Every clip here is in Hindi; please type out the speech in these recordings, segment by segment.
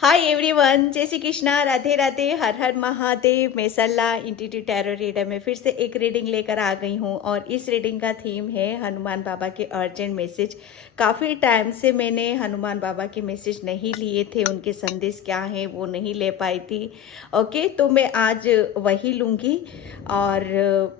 हाय एवरीवन, जय श्री कृष्णा, राधे राधे, हर हर महादेव। मैं सल्ला इंटीट्यू टैरो रीडर में फिर से एक रीडिंग लेकर आ गई हूँ और इस रीडिंग का थीम है हनुमान बाबा के अर्जेंट मैसेज। काफ़ी टाइम से मैंने हनुमान बाबा के मैसेज नहीं लिए थे, उनके संदेश क्या हैं वो नहीं ले पाई थी। ओके, तो मैं आज वही लूँगी और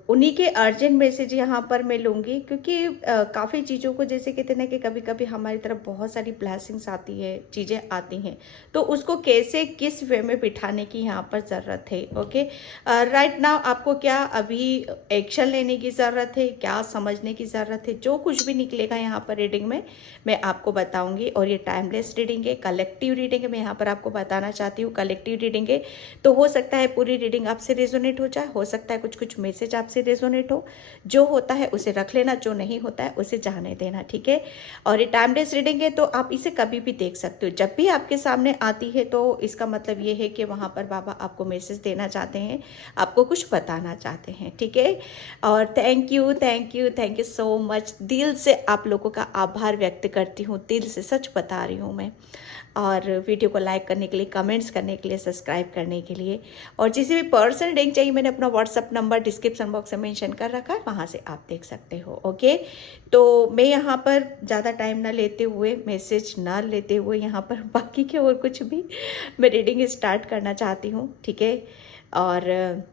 उन्हीं के अर्जेंट मैसेज यहाँ पर मैं लूँगी, क्योंकि काफ़ी चीज़ों को जैसे कहते हैं ना कि कभी कभी हमारी तरफ बहुत सारी ब्लेसिंग्स आती है, चीज़ें आती हैं, तो उसको कैसे किस वे में बिठाने की यहाँ पर ज़रूरत है। ओके, राइट नाउ आपको क्या अभी एक्शन लेने की ज़रूरत है, क्या समझने की ज़रूरत है, जो कुछ भी निकलेगा यहाँ पर रीडिंग में मैं आपको बताऊंगी। और ये टाइमलेस रीडिंग है, कलेक्टिव रीडिंग है। मैं यहाँ पर आपको बताना चाहती हूँ कलेक्टिव रीडिंग है, तो हो सकता है पूरी रीडिंग आपसे रेजोनेट हो जाए, हो सकता है कुछ कुछ मैसेज आपसे रेजोनेट हो। जो होता है उसे रख लेना, जो नहीं होता है उसे जाने देना, ठीक है। और ये टाइमलेस रीडिंग है, तो आप इसे कभी भी देख सकते हो। जब भी आपके सामने आती है तो इसका मतलब ये है कि वहाँ पर बाबा आपको मैसेज देना चाहते हैं, आपको कुछ बताना चाहते हैं, ठीक है। और thank you thank you thank you so much. दिल से आप लोगों का आभार व्यक्त करती हूँ, दिल से सच बता रही हूँ मैं। और वीडियो को लाइक करने के लिए, कमेंट्स करने के लिए, सब्सक्राइब करने के लिए। और जिसे भी पर्सनल रीडिंग चाहिए, मैंने अपना व्हाट्सअप नंबर डिस्क्रिप्शन बॉक्स में मेंशन कर रखा है, वहाँ से आप देख सकते हो। ओके, तो मैं यहाँ पर ज़्यादा टाइम ना लेते हुए, मैसेज ना लेते हुए, यहाँ पर बाकी के और कुछ भी मैं रीडिंग स्टार्ट करना चाहती हूँ, ठीक है। और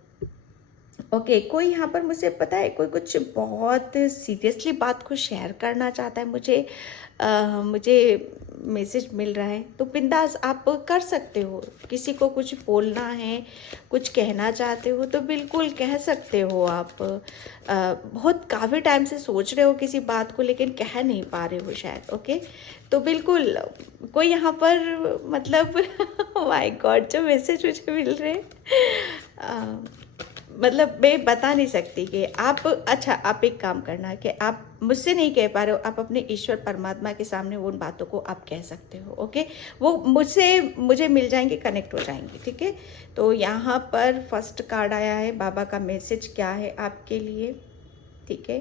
ओके, कोई यहाँ पर मुझे पता है, कोई कुछ बहुत सीरियसली बात को शेयर करना चाहता है मुझे, मुझे मैसेज मिल रहा है, तो बिंदास आप कर सकते हो। किसी को कुछ बोलना है, कुछ कहना चाहते हो तो बिल्कुल कह सकते हो आप। बहुत काफ़ी टाइम से सोच रहे हो किसी बात को लेकिन कह नहीं पा रहे हो शायद। ओके, तो बिल्कुल कोई यहाँ पर मतलब माय गॉड, जो मैसेज मुझे मिल रहे हैं, मतलब मैं बता नहीं सकती कि आप, अच्छा आप एक काम करना कि आप मुझसे नहीं कह पा रहे हो, आप अपने ईश्वर परमात्मा के सामने उन बातों को आप कह सकते हो। ओके, वो मुझे मिल जाएंगे, कनेक्ट हो जाएंगे, ठीक है। तो यहाँ पर फर्स्ट कार्ड आया है, बाबा का मैसेज क्या है आपके लिए, ठीक है।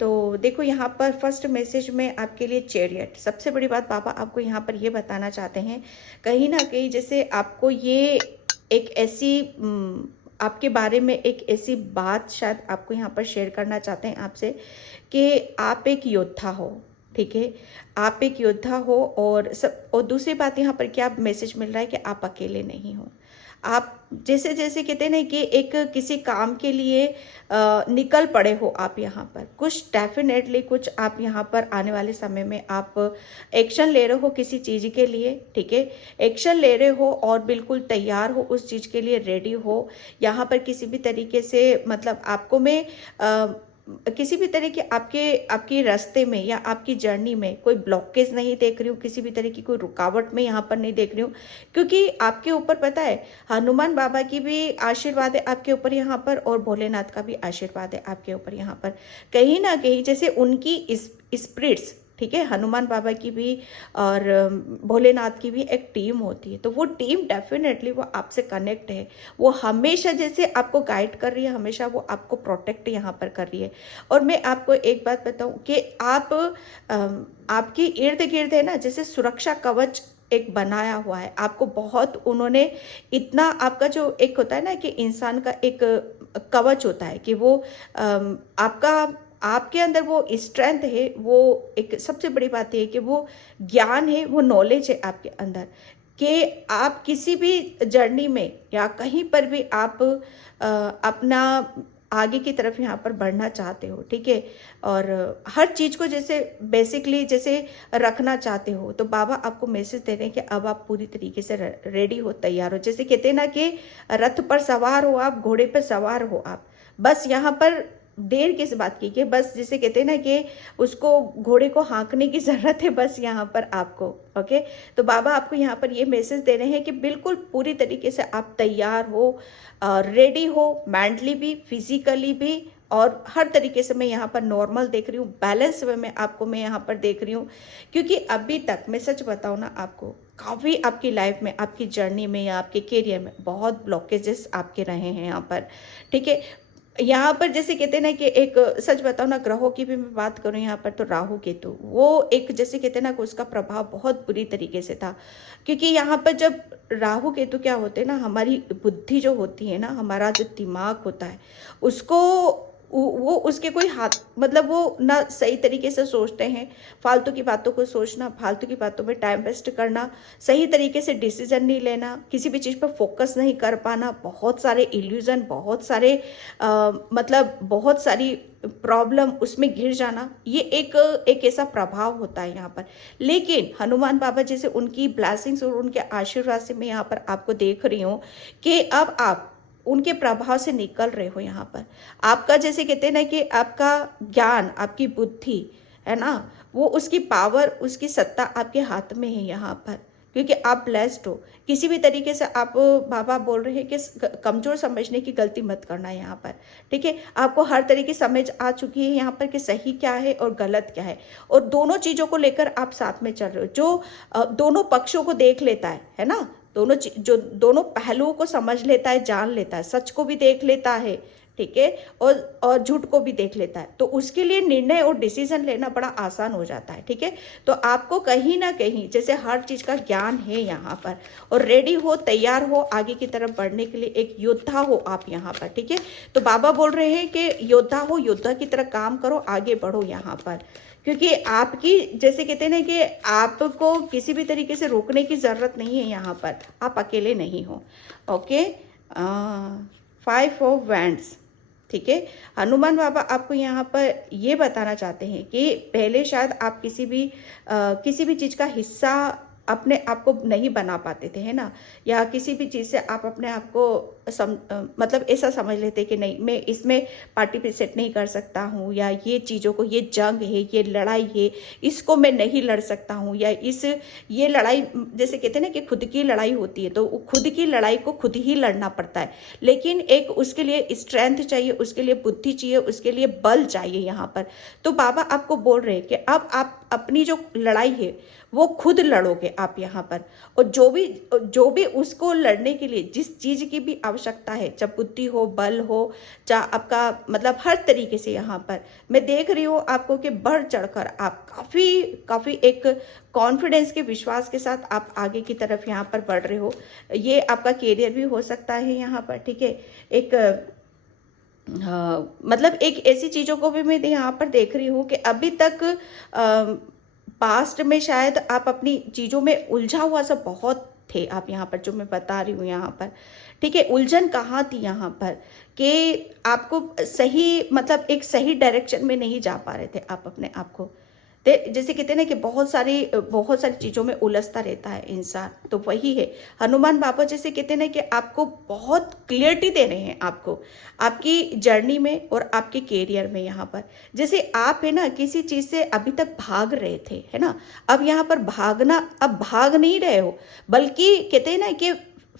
तो देखो यहाँ पर फर्स्ट मैसेज में आपके लिए चैरियट। सबसे बड़ी बात बाबा आपको यहाँ पर ये बताना चाहते हैं, कहीं ना कहीं जैसे आपको ये एक ऐसी आपके बारे में एक ऐसी बात शायद आपको यहाँ पर शेयर करना चाहते हैं आपसे, कि आप एक योद्धा हो, ठीक है। आप एक योद्धा हो, और दूसरी बात यहाँ पर क्या मैसेज मिल रहा है कि आप अकेले नहीं हो। आप जैसे जैसे कहते हैं ना कि एक किसी काम के लिए निकल पड़े हो आप यहाँ पर, कुछ डेफिनेटली कुछ आप यहाँ पर आने वाले समय में आप एक्शन ले रहे हो किसी चीज़ के लिए, ठीक है। एक्शन ले रहे हो और बिल्कुल तैयार हो, उस चीज़ के लिए रेडी हो। यहाँ पर किसी भी तरीके से मतलब आपको मैं किसी भी तरह के आपके रास्ते में या आपकी जर्नी में कोई ब्लॉकेज नहीं देख रही हूँ, किसी भी तरह की कोई रुकावट में यहाँ पर नहीं देख रही हूँ, क्योंकि आपके ऊपर पता है हनुमान बाबा की भी आशीर्वाद है आपके ऊपर यहाँ पर, और भोलेनाथ का भी आशीर्वाद है आपके ऊपर यहाँ पर। कहीं ना कहीं जैसे उनकी स्पिरिट्स, ठीक है, हनुमान बाबा की भी और भोलेनाथ की भी एक टीम होती है, तो वो टीम डेफिनेटली वो आपसे कनेक्ट है। वो हमेशा जैसे आपको गाइड कर रही है, हमेशा वो आपको प्रोटेक्ट यहाँ पर कर रही है। और मैं आपको एक बात बताऊं कि आप आपके इर्द गिर्द है ना, जैसे सुरक्षा कवच एक बनाया हुआ है आपको, बहुत उन्होंने इतना आपका जो एक होता है ना कि इंसान का एक कवच होता है कि वो आपका, आपके अंदर वो स्ट्रेंथ है, वो एक सबसे बड़ी बात है कि वो ज्ञान है, वो नॉलेज है आपके अंदर, कि आप किसी भी जर्नी में या कहीं पर भी आप अपना आगे की तरफ यहाँ पर बढ़ना चाहते हो, ठीक है। और हर चीज़ को जैसे बेसिकली जैसे रखना चाहते हो, तो बाबा आपको मैसेज दे रहे हैं कि अब आप पूरी तरीके से रेडी हो, तैयार हो। जैसे कहते हैं ना कि रथ पर सवार हो आप, घोड़े पर सवार हो आप, बस यहाँ पर देर किस बात की, कि बस जिसे कहते हैं ना कि उसको घोड़े को हाँकने की ज़रूरत है बस यहाँ पर आपको। ओके, तो बाबा आपको यहाँ पर ये मैसेज दे रहे हैं कि बिल्कुल पूरी तरीके से आप तैयार हो, रेडी हो, मेंटली भी, फिजिकली भी, और हर तरीके से मैं यहाँ पर नॉर्मल देख रही हूँ, बैलेंस वे में आपको मैं यहाँ पर देख रही हूँ। क्योंकि अभी तक मैं सच बताऊँ ना आपको, काफ़ी आपकी लाइफ में, आपकी जर्नी में या आपके करियर में बहुत ब्लॉकेजेस आपके रहे हैं यहाँ पर, ठीक है। यहाँ पर जैसे कहते हैं ना कि एक सच बताओ ना, ग्रहों की भी मैं बात करूँ यहाँ पर, तो राहु केतु वो एक जैसे कहते हैं ना कि उसका प्रभाव बहुत बुरी तरीके से था। क्योंकि यहाँ पर जब राहु केतु क्या होते हैं ना, हमारी बुद्धि जो होती है ना, हमारा जो दिमाग होता है उसको वो उसके कोई हाथ, मतलब वो ना सही तरीके से सोचते हैं। फालतू की बातों को सोचना, फालतू की बातों में टाइम वेस्ट करना, सही तरीके से डिसीजन नहीं लेना, किसी भी चीज़ पर फोकस नहीं कर पाना, बहुत सारे इल्यूजन, बहुत सारे मतलब बहुत सारी प्रॉब्लम उसमें घिर जाना, ये एक एक ऐसा प्रभाव होता है यहाँ पर। लेकिन हनुमान बाबा जैसे उनकी ब्लेसिंग्स और उनके आशीर्वाद से मैं यहाँ पर आपको देख रही हूँ कि अब आप उनके प्रभाव से निकल रहे हो। यहाँ पर आपका जैसे कहते हैं ना कि आपका ज्ञान, आपकी बुद्धि है ना, वो उसकी पावर, उसकी सत्ता आपके हाथ में है यहाँ पर, क्योंकि आप ब्लेस्ड हो। किसी भी तरीके से आप, बाबा बोल रहे हैं कि कमज़ोर समझने की गलती मत करना है यहाँ पर, ठीक है। आपको हर तरीके समझ आ चुकी है यहाँ पर कि सही क्या है और गलत क्या है, और दोनों चीज़ों को लेकर आप साथ में चल रहे हो, जो दोनों पक्षों को देख लेता है ना, जो दोनों पहलुओं को समझ लेता है, जान लेता है, सच को भी देख लेता है, ठीक है, और झूठ को भी देख लेता है, तो उसके लिए निर्णय और डिसीजन लेना बड़ा आसान हो जाता है, ठीक है। तो आपको कहीं ना कहीं जैसे हर चीज़ का ज्ञान है यहाँ पर, और रेडी हो, तैयार हो आगे की तरफ बढ़ने के लिए, एक योद्धा हो आप यहाँ पर, ठीक है। तो बाबा बोल रहे हैं कि योद्धा हो, योद्धा की तरह काम करो, आगे बढ़ो यहाँ पर, क्योंकि आपकी जैसे कहते हैं ना कि आपको किसी भी तरीके से रोकने की ज़रूरत नहीं है यहाँ पर, आप अकेले नहीं हो। ओके, 5 ऑफ वैंड्स, ठीक है। हनुमान बाबा आपको यहाँ पर ये बताना चाहते हैं कि पहले शायद आप किसी भी चीज़ का हिस्सा अपने आप को नहीं बना पाते थे, है ना, या किसी भी चीज़ से आप अपने आप को मतलब ऐसा समझ लेते कि नहीं, मैं इसमें पार्टिसिपेट नहीं कर सकता हूँ, या ये चीज़ों को, ये जंग है, ये लड़ाई है, इसको मैं नहीं लड़ सकता हूँ, या ये लड़ाई, जैसे कहते हैं ना कि खुद की लड़ाई होती है, तो खुद की लड़ाई को खुद ही लड़ना पड़ता है, लेकिन एक उसके लिए स्ट्रेंथ चाहिए, उसके लिए बुद्धि चाहिए, उसके लिए बल चाहिए यहाँ पर। तो बाबा आपको बोल रहे हैं कि अब आप अपनी जो लड़ाई है वो खुद लड़ोगे आप यहाँ पर, और जो भी उसको लड़ने के लिए जिस चीज़ की भी आवश्यकता है, चाहे बुद्धि हो, बल हो, चाहे आपका मतलब हर तरीके से यहाँ पर मैं देख रही हूँ आपको कि बढ़ चढ़कर आप काफ़ी एक कॉन्फिडेंस के विश्वास के साथ आप आगे की तरफ यहाँ पर बढ़ रहे हो। ये आपका कैरियर भी हो सकता है यहाँ पर, ठीक है। एक हाँ, मतलब एक ऐसी चीज़ों को भी मैं यहाँ पर देख रही हूँ कि अभी तक पास्ट में शायद आप अपनी चीज़ों में उलझा हुआ सा बहुत थे आप यहाँ पर, जो मैं बता रही हूँ यहाँ पर, ठीक है। उलझन कहाँ थी यहाँ पर कि आपको सही, मतलब एक सही डायरेक्शन में नहीं जा पा रहे थे आप अपने आप को। जैसे कहते हैं ना कि बहुत सारी चीज़ों में उलझता रहता है इंसान, तो वही है। हनुमान बाबा जैसे कहते हैं ना कि आपको बहुत क्लियरिटी दे रहे हैं आपको, आपकी जर्नी में और आपके कैरियर में यहाँ पर। जैसे आप है ना किसी चीज़ से अभी तक भाग रहे थे, है ना, अब यहाँ पर अब भाग नहीं रहे हो, बल्कि कहते हैं ना कि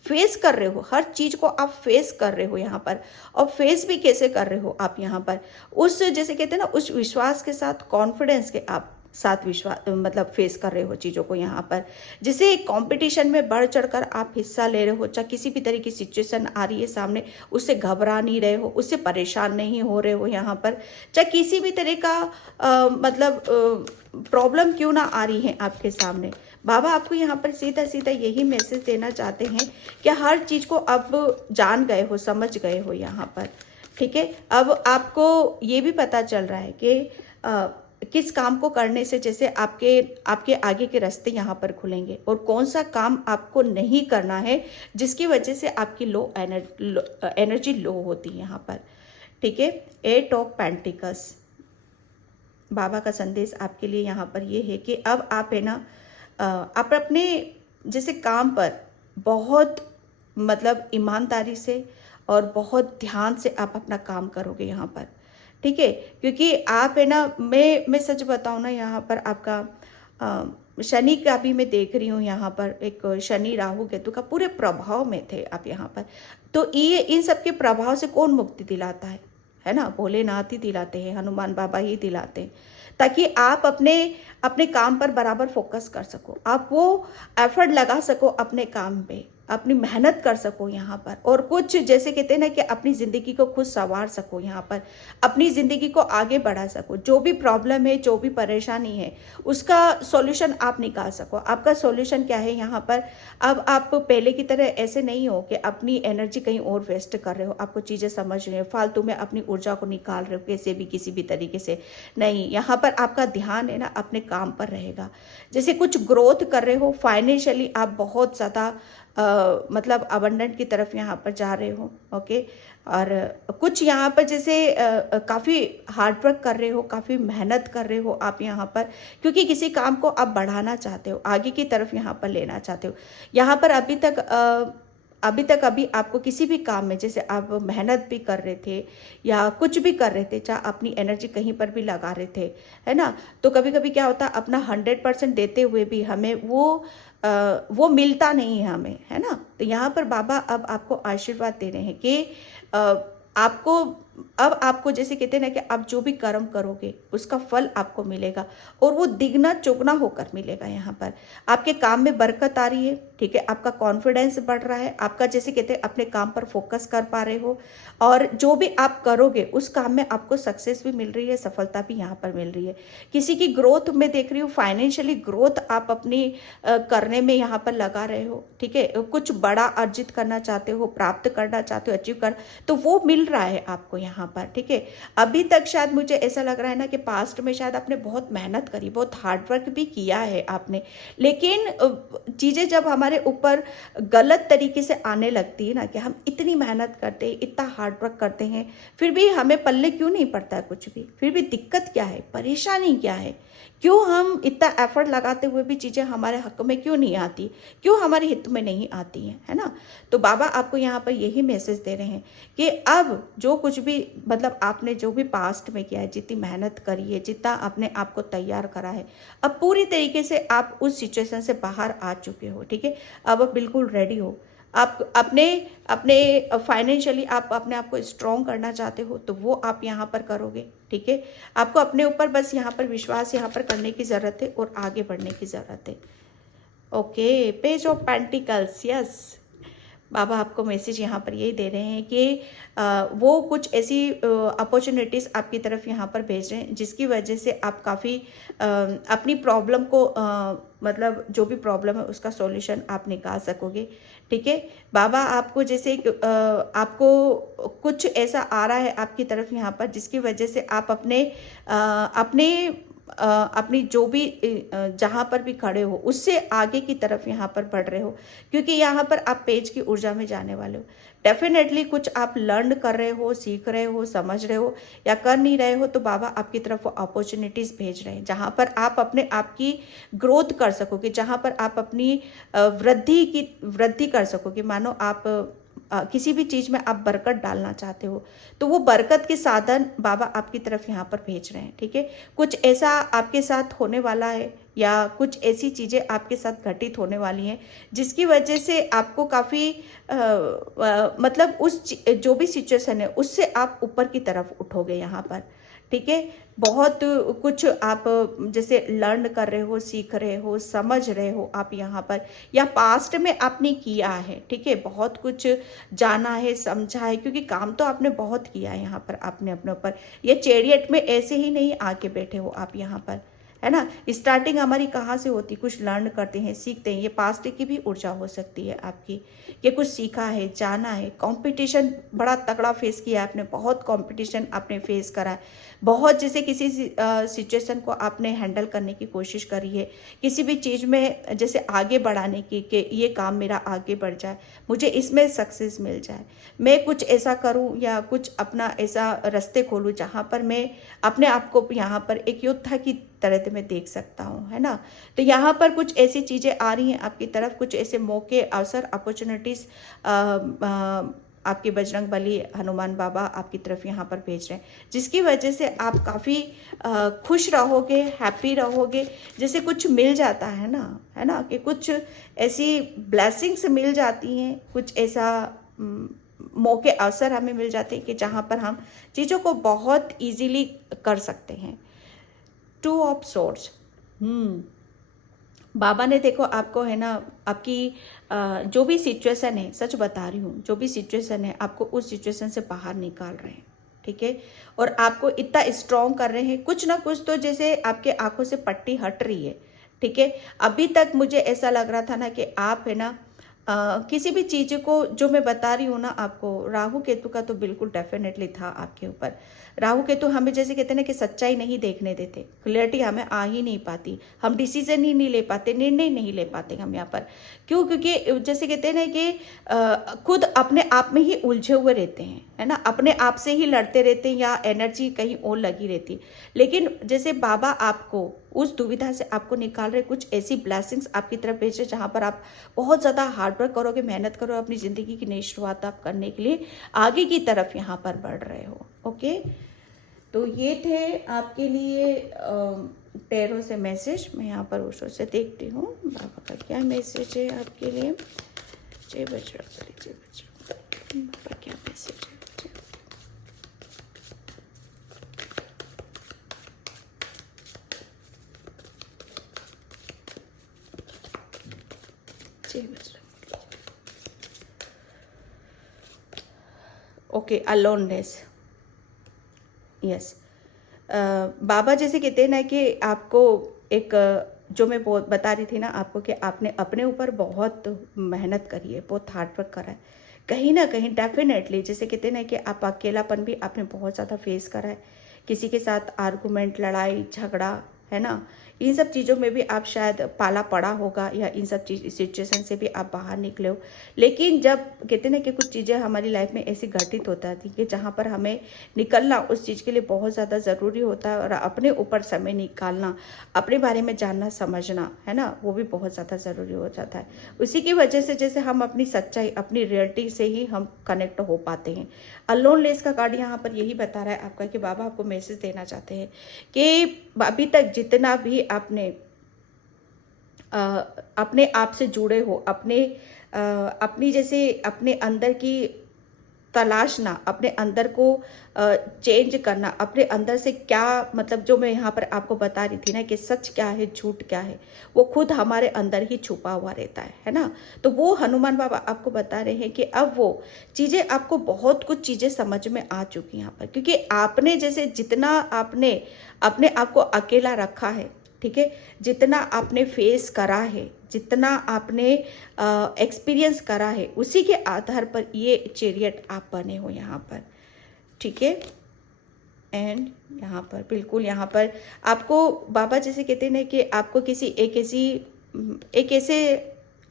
फेस कर रहे हो, हर चीज़ को आप फेस कर रहे हो यहाँ पर। और फेस भी कैसे कर रहे हो आप यहाँ पर, उस जैसे कहते हैं ना उस विश्वास के साथ, कॉन्फिडेंस के आप साथ विश्वास मतलब फेस कर रहे हो चीज़ों को यहाँ पर। जैसे कंपटीशन में बढ़ चढ़कर आप हिस्सा ले रहे हो, चाहे किसी भी तरह की सिचुएशन आ रही है सामने, उससे घबरा नहीं रहे हो, उससे परेशान नहीं हो रहे हो यहाँ पर, चाहे किसी भी तरह का मतलब प्रॉब्लम क्यों ना आ रही है आपके सामने। बाबा आपको यहाँ पर सीधा सीधा यही मैसेज देना चाहते हैं कि हर चीज़ को अब जान गए हो, समझ गए हो यहाँ पर, ठीक है। अब आपको ये भी पता चल रहा है कि किस काम को करने से जैसे आपके आगे के रास्ते यहाँ पर खुलेंगे, और कौन सा काम आपको नहीं करना है जिसकी वजह से आपकी एनर्जी लो होती है यहाँ पर, ठीक है। 8 ऑफ पेंटिकल्स, बाबा का संदेश आपके लिए यहाँ पर ये है कि अब आप है ना आप अपने जैसे काम पर बहुत मतलब ईमानदारी से और बहुत ध्यान से आप अपना काम करोगे यहाँ पर, ठीक है। क्योंकि आप है ना, मैं सच बताऊँ ना, यहाँ पर आपका शनि का भी मैं देख रही हूँ यहाँ पर, एक शनि राहु केतु का पूरे प्रभाव में थे आप यहाँ पर। तो ये इन सब के प्रभाव से कौन मुक्ति दिलाता है ना, भोलेनाथ ही दिलाते हैं, हनुमान बाबा ही दिलाते हैं, ताकि आप अपने काम पर बराबर फोकस कर सको, आप वो एफर्ट लगा सको अपने काम पे, अपनी मेहनत कर सको यहाँ पर, और कुछ जैसे कहते हैं ना कि अपनी ज़िंदगी को खुद संवार सको यहाँ पर, अपनी ज़िंदगी को आगे बढ़ा सको। जो भी प्रॉब्लम है, जो भी परेशानी है, उसका सॉल्यूशन आप निकाल सको। आपका सॉल्यूशन क्या है यहाँ पर? अब आप पहले की तरह ऐसे नहीं हो कि अपनी एनर्जी कहीं और वेस्ट कर रहे हो, आपको चीज़ें समझ रहे हो, फालतू में अपनी ऊर्जा को निकाल रहे हो कैसे भी, किसी भी तरीके से नहीं। यहाँ पर आपका ध्यान है ना अपने काम पर रहेगा। जैसे कुछ ग्रोथ कर रहे हो फाइनेंशियली, आप बहुत ज़्यादा मतलब अबंडेंट की तरफ यहाँ पर जा रहे हो। ओके, और कुछ यहाँ पर जैसे काफ़ी हार्ड वर्क कर रहे हो, काफ़ी मेहनत कर रहे हो आप यहाँ पर, क्योंकि किसी काम को आप बढ़ाना चाहते हो, आगे की तरफ यहाँ पर लेना चाहते हो। यहाँ पर अभी आपको किसी भी काम में, जैसे आप मेहनत भी कर रहे थे या कुछ भी कर रहे थे, चाहे अपनी एनर्जी कहीं पर भी लगा रहे थे, है ना, तो कभी कभी क्या होता अपना 100% देते हुए भी हमें वो मिलता नहीं है हमें, है ना। तो यहाँ पर बाबा अब आपको आशीर्वाद दे रहे हैं कि आपको आपको जैसे कहते हैं ना कि आप जो भी कर्म करोगे उसका फल आपको मिलेगा, और वो दिगना चौगुना होकर मिलेगा। यहाँ पर आपके काम में बरकत आ रही है, ठीक है, आपका कॉन्फिडेंस बढ़ रहा है, आपका जैसे कहते हैं अपने काम पर फोकस कर पा रहे हो, और जो भी आप करोगे उस काम में आपको सक्सेस भी मिल रही है, सफलता भी यहाँ पर मिल रही है। किसी की ग्रोथ में देख रही हूँ, फाइनेंशियली ग्रोथ आप अपनी करने में यहाँ पर लगा रहे हो, ठीक है, कुछ बड़ा अर्जित करना चाहते हो, प्राप्त करना चाहते हो, अचीव कर, तो वो मिल रहा है आपको यहाँ पर, ठीक है। अभी तक शायद मुझे ऐसा लग रहा है ना कि पास्ट में शायद आपने बहुत मेहनत करी, बहुत हार्ड वर्क भी किया है आपने, लेकिन चीज़ें जब हमारे ऊपर गलत तरीके से आने लगती है ना, कि हम इतनी मेहनत करते हैं, इतना हार्ड वर्क करते हैं, फिर भी हमें पल्ले क्यों नहीं पड़ता है कुछ भी, फिर भी दिक्कत क्या है, परेशानी क्या है, क्यों हम इतना एफर्ट लगाते हुए भी चीज़ें हमारे हक में क्यों नहीं आती, क्यों हमारे हित में नहीं आती हैं, है ना। तो बाबा आपको यहाँ पर यही मैसेज दे रहे हैं कि अब जो कुछ भी मतलब आपने जो भी पास्ट में किया है, जितनी मेहनत करी है, जितना आपने आपको तैयार करा है, अब पूरी तरीके से आप उस सिचुएशन से बाहर आ चुके हो, ठीक है। अब आप बिल्कुल रेडी हो, आप अपने अपने फाइनेंशियली आप अपने आप को स्ट्रॉन्ग करना चाहते हो, तो वो आप यहाँ पर करोगे, ठीक है। आपको अपने ऊपर बस यहाँ पर विश्वास यहाँ पर करने की ज़रूरत है और आगे बढ़ने की ज़रूरत है। Okay, page of pentacles, yes, बाबा आपको मैसेज यहाँ पर यही दे रहे हैं कि वो कुछ ऐसी अपॉर्चुनिटीज़ आपकी तरफ यहाँ पर भेज रहे हैं जिसकी वजह से आप काफ़ी अपनी प्रॉब्लम को मतलब जो भी प्रॉब्लम है उसका सॉल्यूशन आप निकाल सकोगे, ठीक है। बाबा आपको जैसे आपको कुछ ऐसा आ रहा है आपकी तरफ यहाँ पर जिसकी वजह से आप अपनी जो भी जहाँ पर भी खड़े हो उससे आगे की तरफ यहाँ पर बढ़ रहे हो, क्योंकि यहाँ पर आप पेज की ऊर्जा में जाने वाले हो। डेफिनेटली कुछ आप लर्न कर रहे हो, सीख रहे हो, समझ रहे हो या कर नहीं रहे हो, तो बाबा आपकी तरफ वो अपॉर्चुनिटीज़ भेज रहे हैं जहाँ पर आप अपने आप की ग्रोथ कर सकोगे, जहाँ पर आप अपनी वृद्धि कर सकोगे। मानो आप किसी भी चीज़ में आप बरकत डालना चाहते हो, तो वो बरकत के साधन बाबा आपकी तरफ यहाँ पर भेज रहे हैं, ठीक है। कुछ ऐसा आपके साथ होने वाला है या कुछ ऐसी चीज़ें आपके साथ घटित होने वाली हैं जिसकी वजह से आपको काफ़ी मतलब जो भी सिचुएशन है उससे आप ऊपर की तरफ उठोगे यहाँ पर, ठीक है। बहुत कुछ आप जैसे लर्न कर रहे हो, सीख रहे हो, समझ रहे हो आप यहाँ पर, या पास्ट में आपने किया है, ठीक है, बहुत कुछ जाना है, समझा है, क्योंकि काम तो आपने बहुत किया है यहाँ पर आपने अपने ऊपर। ये चैरियट में ऐसे ही नहीं आके बैठे हो आप यहाँ पर, है ना। स्टार्टिंग हमारी कहाँ से होती, कुछ लर्न करते हैं, सीखते हैं। ये पास्ट की भी ऊर्जा हो सकती है आपकी, ये कुछ सीखा है, जाना है। कंपटीशन बड़ा तगड़ा फेस किया है आपने, बहुत कंपटीशन आपने फेस करा है, बहुत जैसे किसी सिचुएशन को आपने हैंडल करने की कोशिश करी है, किसी भी चीज़ में जैसे आगे बढ़ाने की कि ये काम मेरा आगे बढ़ जाए, मुझे इसमें सक्सेस मिल जाए, मैं कुछ ऐसा करूं या कुछ अपना ऐसा रास्ते खोलूं जहां पर मैं अपने आप को यहाँ पर एक योद्धा की तरह मैं देख सकता हूँ, है ना। तो यहाँ पर कुछ ऐसी चीज़ें आ रही हैं आपकी तरफ, कुछ ऐसे मौके, अवसर, अपॉर्चुनिटीज़ आपके बजरंग बली हनुमान बाबा आपकी तरफ यहाँ पर भेज रहे हैं, जिसकी वजह से आप काफ़ी खुश रहोगे, हैप्पी रहोगे। जैसे कुछ मिल जाता है ना, कि कुछ ऐसी ब्लेसिंग्स मिल जाती हैं, कुछ ऐसा मौके, अवसर हमें मिल जाते हैं कि जहाँ पर हम चीज़ों को बहुत इजीली कर सकते हैं। 2 ऑफ सोर्ड्स, बाबा ने देखो आपको है ना, आपकी जो भी सिचुएशन है, सच बता रही हूँ, जो भी सिचुएशन है आपको उस सिचुएशन से बाहर निकाल रहे हैं, ठीक है। और आपको इतना स्ट्रॉन्ग कर रहे हैं, कुछ ना कुछ तो जैसे आपके आंखों से पट्टी हट रही है, ठीक है। अभी तक मुझे ऐसा लग रहा था ना कि आप है ना किसी भी चीज़ को, जो मैं बता रही हूँ ना आपको, राहु केतु का तो बिल्कुल डेफिनेटली था आपके ऊपर। राहु केतु हमें जैसे कहते हैं ना कि सच्चाई नहीं देखने देते, क्लियरिटी हमें आ ही नहीं पाती, हम डिसीजन ही नहीं ले पाते, निर्णय नहीं ले पाते हम यहाँ पर। क्यों? क्योंकि जैसे कहते हैं ना कि खुद अपने आप में ही उलझे हुए रहते हैं, है ना, अपने आप से ही लड़ते रहते हैं, या एनर्जी कहीं और लगी रहती है। लेकिन जैसे बाबा आपको उस दुविधा से आपको निकाल रहे, कुछ ऐसी ब्लेसिंग्स आपकी तरफ भेज रहे जहाँ पर आप बहुत ज़्यादा हार्डवर्क करोगे, मेहनत करो, अपनी ज़िंदगी की नई शुरुआत आप करने के लिए आगे की तरफ यहाँ पर बढ़ रहे हो। ओके, तो ये थे आपके लिए टैरो से मैसेज। मैं यहाँ पर ओशो से देखती हूँ बाबा का क्या मैसेज है आपके लिए। जय बजरंगबली, जय बजरंगबली, बाबा क्या मैसेज है। जय बजरंगबली। Okay, aloneness, yes. बाबा जैसे कहते हैं ना कि आपको एक जो मैं बहुत बता रही थी ना आपको, कि आपने अपने ऊपर बहुत मेहनत करी है, बहुत हार्ड वर्क करा है, कहीं ना कहीं डेफिनेटली जैसे कहते हैं ना कि आप अकेलापन भी आपने बहुत ज़्यादा फेस करा है, किसी के साथ आर्गूमेंट, लड़ाई झगड़ा, है ना, इन सब चीज़ों में भी आप शायद पाला पड़ा होगा, या इन सब चीज सिचुएशन से भी आप बाहर निकले हो। लेकिन जब कहते हैं ना कि कुछ चीज़ें हमारी लाइफ में ऐसी घटित होता है कि जहाँ पर हमें निकलना उस चीज़ के लिए बहुत ज़्यादा ज़रूरी होता है, और अपने ऊपर समय निकालना, अपने बारे में जानना समझना, है ना, वो भी बहुत ज़्यादा ज़रूरी हो जाता है। उसी की वजह से जैसे हम अपनी सच्चाई, अपनी रियलिटी से ही हम कनेक्ट हो पाते हैं। अलोनलेस का कार्ड यहाँ पर यही बता रहा है आपका कि बाबा आपको मैसेज देना चाहते हैं कि अभी तक जितना भी आपने अपने आप से जुड़े हो, अपनी जैसे अपने अंदर की तलाशना, अपने अंदर को चेंज करना, अपने अंदर से क्या, मतलब जो मैं यहाँ पर आपको बता रही थी ना कि सच क्या है, झूठ क्या है, वो खुद हमारे अंदर ही छुपा हुआ रहता है ना। तो वो हनुमान बाबा आपको बता रहे हैं कि अब वो चीज़ें आपको, बहुत कुछ चीज़ें समझ में आ चुकी हैं यहाँ पर, क्योंकि आपने जैसे जितना आपने अपने आप को अकेला रखा है, ठीक है, जितना आपने फेस करा है, जितना आपने एक्सपीरियंस करा है, उसी के आधार पर ये चैरियट आप बने हो यहाँ पर, ठीक है। एंड यहाँ पर बिल्कुल, यहाँ पर आपको बाबा जैसे कहते हैं कि आपको किसी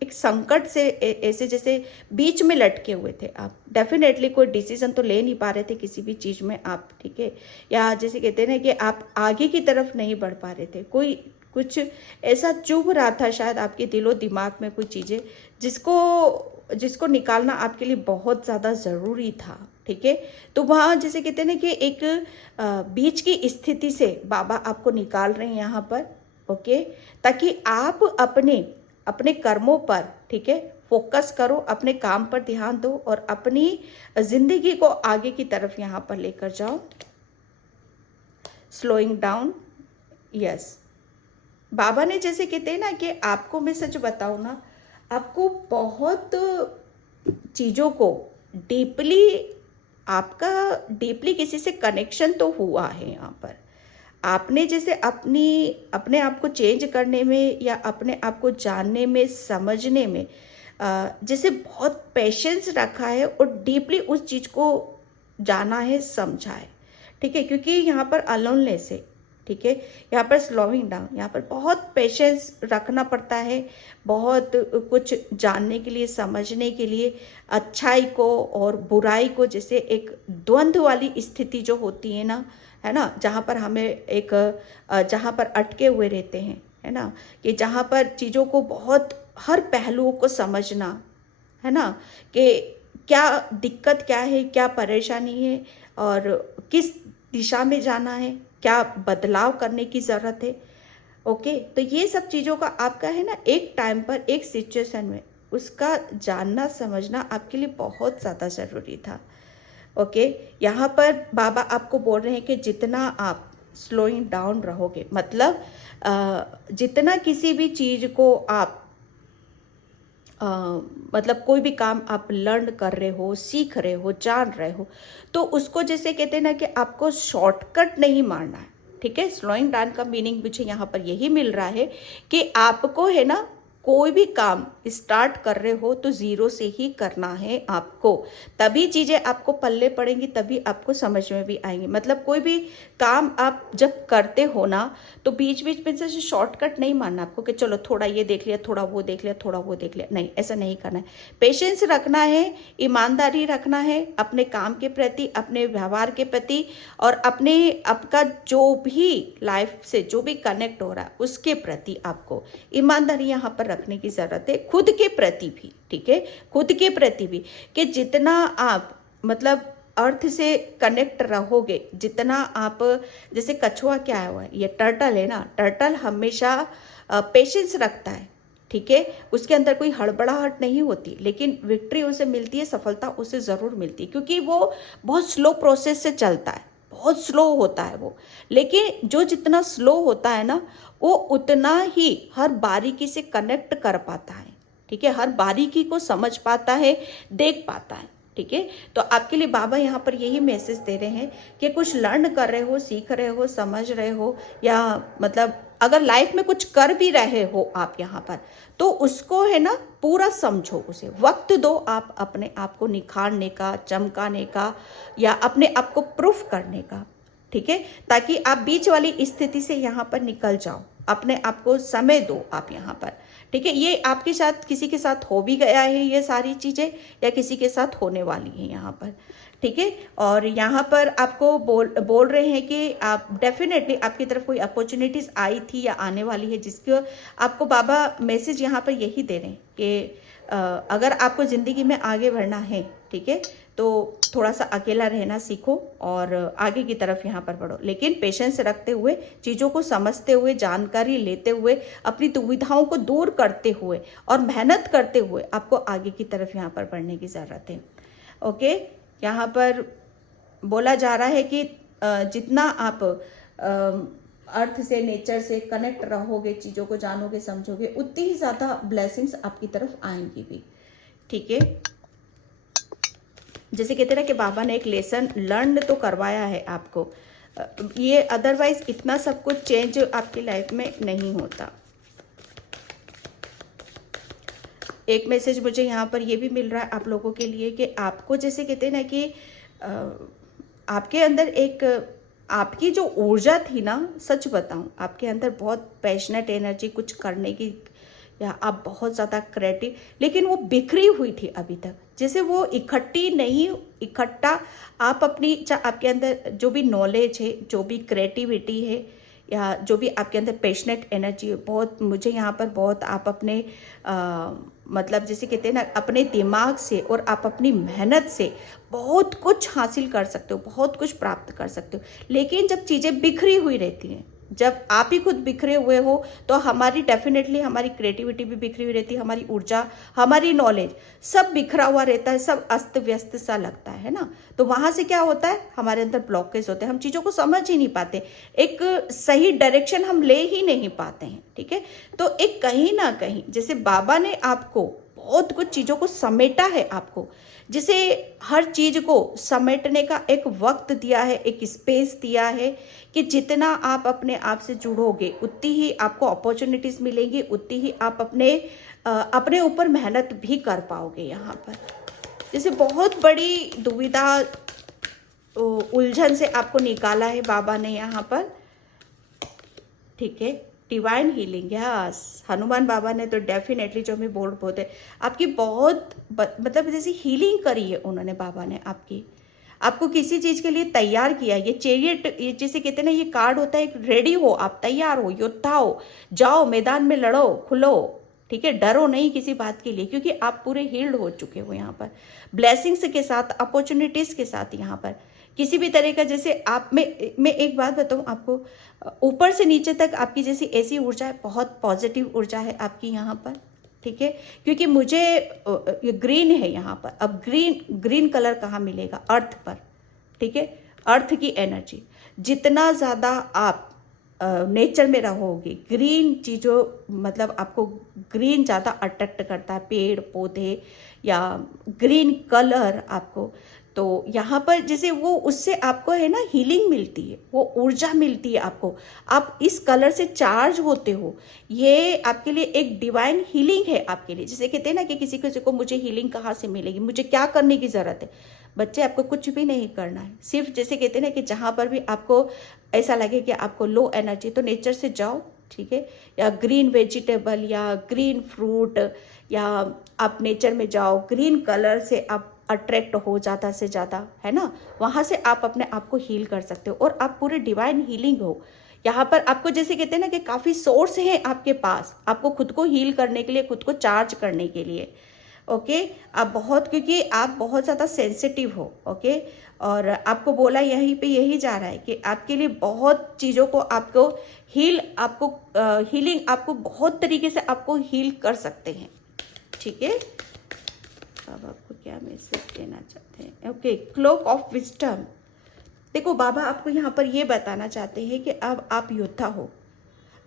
एक संकट से ऐसे जैसे बीच में लटके हुए थे आप, डेफिनेटली कोई डिसीजन तो ले नहीं पा रहे थे किसी भी चीज़ में आप, ठीक है, या जैसे कहते हैं ना कि आप आगे की तरफ नहीं बढ़ पा रहे थे, कोई कुछ ऐसा चुभ रहा था शायद आपके दिलो दिमाग में, कुछ चीज़ें जिसको निकालना आपके लिए बहुत ज़्यादा ज़रूरी था, ठीक है। तो वहाँ जैसे कहते हैं ना कि एक बीच की स्थिति से बाबा आपको निकाल रहे हैं यहाँ पर, ओके, ताकि आप अपने कर्मों पर, ठीक है, फोकस करो, अपने काम पर ध्यान दो, और अपनी जिंदगी को आगे की तरफ यहाँ पर लेकर जाओ। Slowing down, yes. बाबा ने जैसे कहते हैं ना कि आपको, मैं सच बताऊं ना, आपको बहुत चीज़ों को डीपली किसी से कनेक्शन तो हुआ है यहाँ पर। आपने जैसे अपने आप को चेंज करने में, या अपने आप को जानने में, समझने में जैसे बहुत पेशेंस रखा है, और डीपली उस चीज़ को जाना है, समझा है, ठीक है। क्योंकि यहाँ पर अलोनलेस है, ठीक है, यहाँ पर स्लोइंग डाउन, यहाँ पर बहुत पेशेंस रखना पड़ता है, बहुत कुछ जानने के लिए, समझने के लिए, अच्छाई को और बुराई को, जैसे एक द्वंद्व वाली स्थिति जो होती है ना, है ना, जहाँ पर हमें जहाँ पर अटके हुए रहते हैं, है ना, कि जहाँ पर चीज़ों को बहुत हर पहलुओं को समझना, है ना, कि क्या दिक्कत क्या है, क्या परेशानी है, और किस दिशा में जाना है, क्या बदलाव करने की ज़रूरत है, ओके। तो ये सब चीज़ों का आपका है ना, एक टाइम पर, एक सिचुएशन में उसका जानना समझना आपके लिए बहुत ज़्यादा ज़रूरी था, ओके। यहाँ पर बाबा आपको बोल रहे हैं कि जितना आप स्लोइंग डाउन रहोगे। मतलब जितना किसी भी चीज़ को आप मतलब कोई भी काम आप लर्न कर रहे हो, सीख रहे हो, जान रहे हो, तो उसको जैसे कहते हैं ना कि आपको शॉर्टकट नहीं मारना है। ठीक है, स्लोइंग डाउन का मीनिंग मुझे यहाँ पर यही मिल रहा है कि आपको है ना कोई भी काम स्टार्ट कर रहे हो तो जीरो से ही करना है आपको, तभी चीज़ें आपको पल्ले पड़ेंगी, तभी आपको समझ में भी आएंगी। मतलब कोई भी काम आप जब करते हो ना तो बीच बीच में से शॉर्टकट नहीं मानना आपको कि चलो थोड़ा ये देख लिया, थोड़ा वो देख लिया, थोड़ा वो देख लिया, नहीं, ऐसा नहीं करना है। पेशेंस रखना है, ईमानदारी रखना है अपने काम के प्रति, अपने व्यवहार के प्रति, और अपने आपका जो भी लाइफ से जो भी कनेक्ट हो रहा है उसके प्रति आपको ईमानदारी यहाँ पर रखने की ज़रूरत है, खुद के प्रति भी। ठीक है, खुद के प्रति भी, कि जितना आप मतलब अर्थ से कनेक्ट रहोगे, जितना आप, जैसे कछुआ क्या है, ये टर्टल है ना, टर्टल हमेशा पेशेंस रखता है। ठीक है, उसके अंदर कोई हड़बड़ाहट नहीं होती, लेकिन विक्ट्री उसे मिलती है, सफलता उसे ज़रूर मिलती है, क्योंकि वो बहुत स्लो प्रोसेस से चलता है, बहुत स्लो होता है वो। लेकिन जो जितना स्लो होता है ना, वो उतना ही हर बारीकी से कनेक्ट कर पाता है। ठीक है, हर बारीकी को समझ पाता है, देख पाता है। ठीक है, तो आपके लिए बाबा यहाँ पर यही मैसेज दे रहे हैं कि कुछ लर्न कर रहे हो, सीख रहे हो, समझ रहे हो, या मतलब अगर लाइफ में कुछ कर भी रहे हो आप यहाँ पर, तो उसको है ना पूरा समझो, उसे वक्त दो आप अपने आप को निखारने का, चमकाने का, या अपने आप को प्रूफ करने का। ठीक है, ताकि आप बीच वाली स्थिति से यहाँ पर निकल जाओ, अपने आप को समय दो आप यहाँ पर। ठीक है, ये आपके साथ किसी के साथ हो भी गया है ये सारी चीज़ें, या किसी के साथ होने वाली हैं यहाँ पर। ठीक है, और यहाँ पर आपको बोल रहे हैं कि आप डेफिनेटली आपकी तरफ कोई अपॉर्चुनिटीज़ आई थी या आने वाली है, जिसको आपको बाबा मैसेज यहाँ पर यही दे रहे हैं कि अगर आपको ज़िंदगी में आगे बढ़ना है, ठीक है, तो थोड़ा सा अकेला रहना सीखो और आगे की तरफ यहाँ पर बढ़ो, लेकिन पेशेंस रखते हुए, चीज़ों को समझते हुए, जानकारी लेते हुए, अपनी दुविधाओं को दूर करते हुए और मेहनत करते हुए आपको आगे की तरफ यहाँ पर बढ़ने की ज़रूरत है। ओके, यहाँ पर बोला जा रहा है कि जितना आप अर्थ से, नेचर से कनेक्ट रहोगे, चीज़ों को जानोगे, समझोगे, उतनी ही ज़्यादा ब्लेसिंग्स आपकी तरफ आएंगी भी। ठीक है, जैसे कहते ना कि बाबा ने एक लेसन लर्न तो करवाया है आपको, ये अदरवाइज इतना सब कुछ चेंज आपकी लाइफ में नहीं होता। एक मैसेज मुझे यहाँ पर ये भी मिल रहा है आप लोगों के लिए कि आपको, जैसे कहते हैं ना कि आपके अंदर एक, आपकी जो ऊर्जा थी ना, सच बताऊँ, आपके अंदर बहुत पैशनेट एनर्जी कुछ करने की, या आप बहुत ज़्यादा क्रिएटिव, लेकिन वो बिखरी हुई थी अभी तक, जैसे वो इकट्ठी नहीं, इकट्ठा आप अपनी, आपके अंदर जो भी नॉलेज है, जो भी क्रिएटिविटी है, या जो भी आपके अंदर पैशनेट एनर्जी है, बहुत मुझे यहाँ पर बहुत आप अपने मतलब जैसे कहते हैं ना, अपने दिमाग से और आप अपनी मेहनत से बहुत कुछ हासिल कर सकते हो, बहुत कुछ प्राप्त कर सकते हो। लेकिन जब चीज़ें बिखरी हुई रहती हैं, जब आप ही खुद बिखरे हुए हो, तो हमारी डेफिनेटली हमारी क्रिएटिविटी भी बिखरी हुई रहती है, हमारी ऊर्जा, हमारी नॉलेज, सब बिखरा हुआ रहता है, सब अस्त व्यस्त सा लगता है ना। तो वहाँ से क्या होता है, हमारे अंदर ब्लॉकेज होते हैं, हम चीज़ों को समझ ही नहीं पाते, एक सही डायरेक्शन हम ले ही नहीं पाते हैं। ठीक है, तो एक कहीं ना कहीं जैसे बाबा ने आपको बहुत कुछ चीज़ों को समेटा है, आपको जिसे हर चीज़ को समेटने का एक वक्त दिया है, एक स्पेस दिया है, कि जितना आप अपने आप से जुड़ोगे उतनी ही आपको अपॉर्चुनिटीज़ मिलेंगी, उतनी ही आप अपने ऊपर मेहनत भी कर पाओगे। यहाँ पर जैसे बहुत बड़ी दुविधा, उलझन से आपको निकाला है बाबा ने यहाँ पर। ठीक है, डिवाइन हीलिंग, यस, हनुमान बाबा ने तो डेफिनेटली, जो हमें बोलते हैं, आपकी बहुत मतलब जैसे हीलिंग करी है उन्होंने, बाबा ने आपको किसी चीज़ के लिए तैयार किया। ये चैरियट, ये जैसे कहते हैं ना, ये कार्ड होता है एक, रेडी हो आप, तैयार हो, योद्धा हो, जाओ मैदान में, लड़ो, खुलो। ठीक है, डरो नहीं किसी बात के लिए, क्योंकि आप पूरे हील्ड हो चुके हो यहाँ पर, ब्लेसिंग्स के साथ, अपॉर्चुनिटीज़ के साथ। यहाँ पर किसी भी तरह का, जैसे आप मैं एक बात बताऊँ आपको, ऊपर से नीचे तक आपकी जैसी ऐसी ऊर्जा है, बहुत पॉजिटिव ऊर्जा है आपकी यहाँ पर। ठीक है, क्योंकि मुझे ये ग्रीन है यहाँ पर, अब ग्रीन कलर कहाँ मिलेगा, अर्थ पर। ठीक है, अर्थ की एनर्जी, जितना ज़्यादा आप नेचर में रहोगे, ग्रीन चीज़ों, मतलब आपको ग्रीन ज़्यादा अट्रैक्ट करता है, पेड़ पौधे या ग्रीन कलर आपको, तो यहाँ पर जैसे वो उससे आपको है ना हीलिंग मिलती है, वो ऊर्जा मिलती है आपको, आप इस कलर से चार्ज होते हो। ये आपके लिए एक डिवाइन हीलिंग है आपके लिए। जैसे कहते हैं ना कि किसी किसी को मुझे हीलिंग कहाँ से मिलेगी, मुझे क्या करने की ज़रूरत है। बच्चे, आपको कुछ भी नहीं करना है, सिर्फ जैसे कहते हैं ना कि जहाँ पर भी आपको ऐसा लगे कि आपको लो एनर्जी, तो नेचर से जाओ, ठीक है, या ग्रीन वेजिटेबल या ग्रीन फ्रूट, या आप नेचर में जाओ, ग्रीन कलर से आप अट्रैक्ट हो ज़्यादा से ज़्यादा, है ना, वहाँ से आप अपने आप को हील कर सकते हो और आप पूरे डिवाइन हीलिंग हो। यहाँ पर आपको जैसे कहते हैं ना कि काफ़ी सोर्स हैं आपके पास, आपको खुद को हील करने के लिए, खुद को चार्ज करने के लिए। ओके, आप बहुत, क्योंकि आप बहुत ज़्यादा सेंसिटिव हो। ओके, और आपको बोला यहीं पे यही जा रहा है कि आपके लिए बहुत चीज़ों को आपको हीलिंग आपको बहुत तरीके से आपको हील कर सकते हैं, ठीक है। अब आपको क्या मैसेज देना चाहते हैं? Okay, cloak of wisdom. देखो, बाबा आपको यहाँ पर ये बताना चाहते हैं कि अब आप योद्धा हो,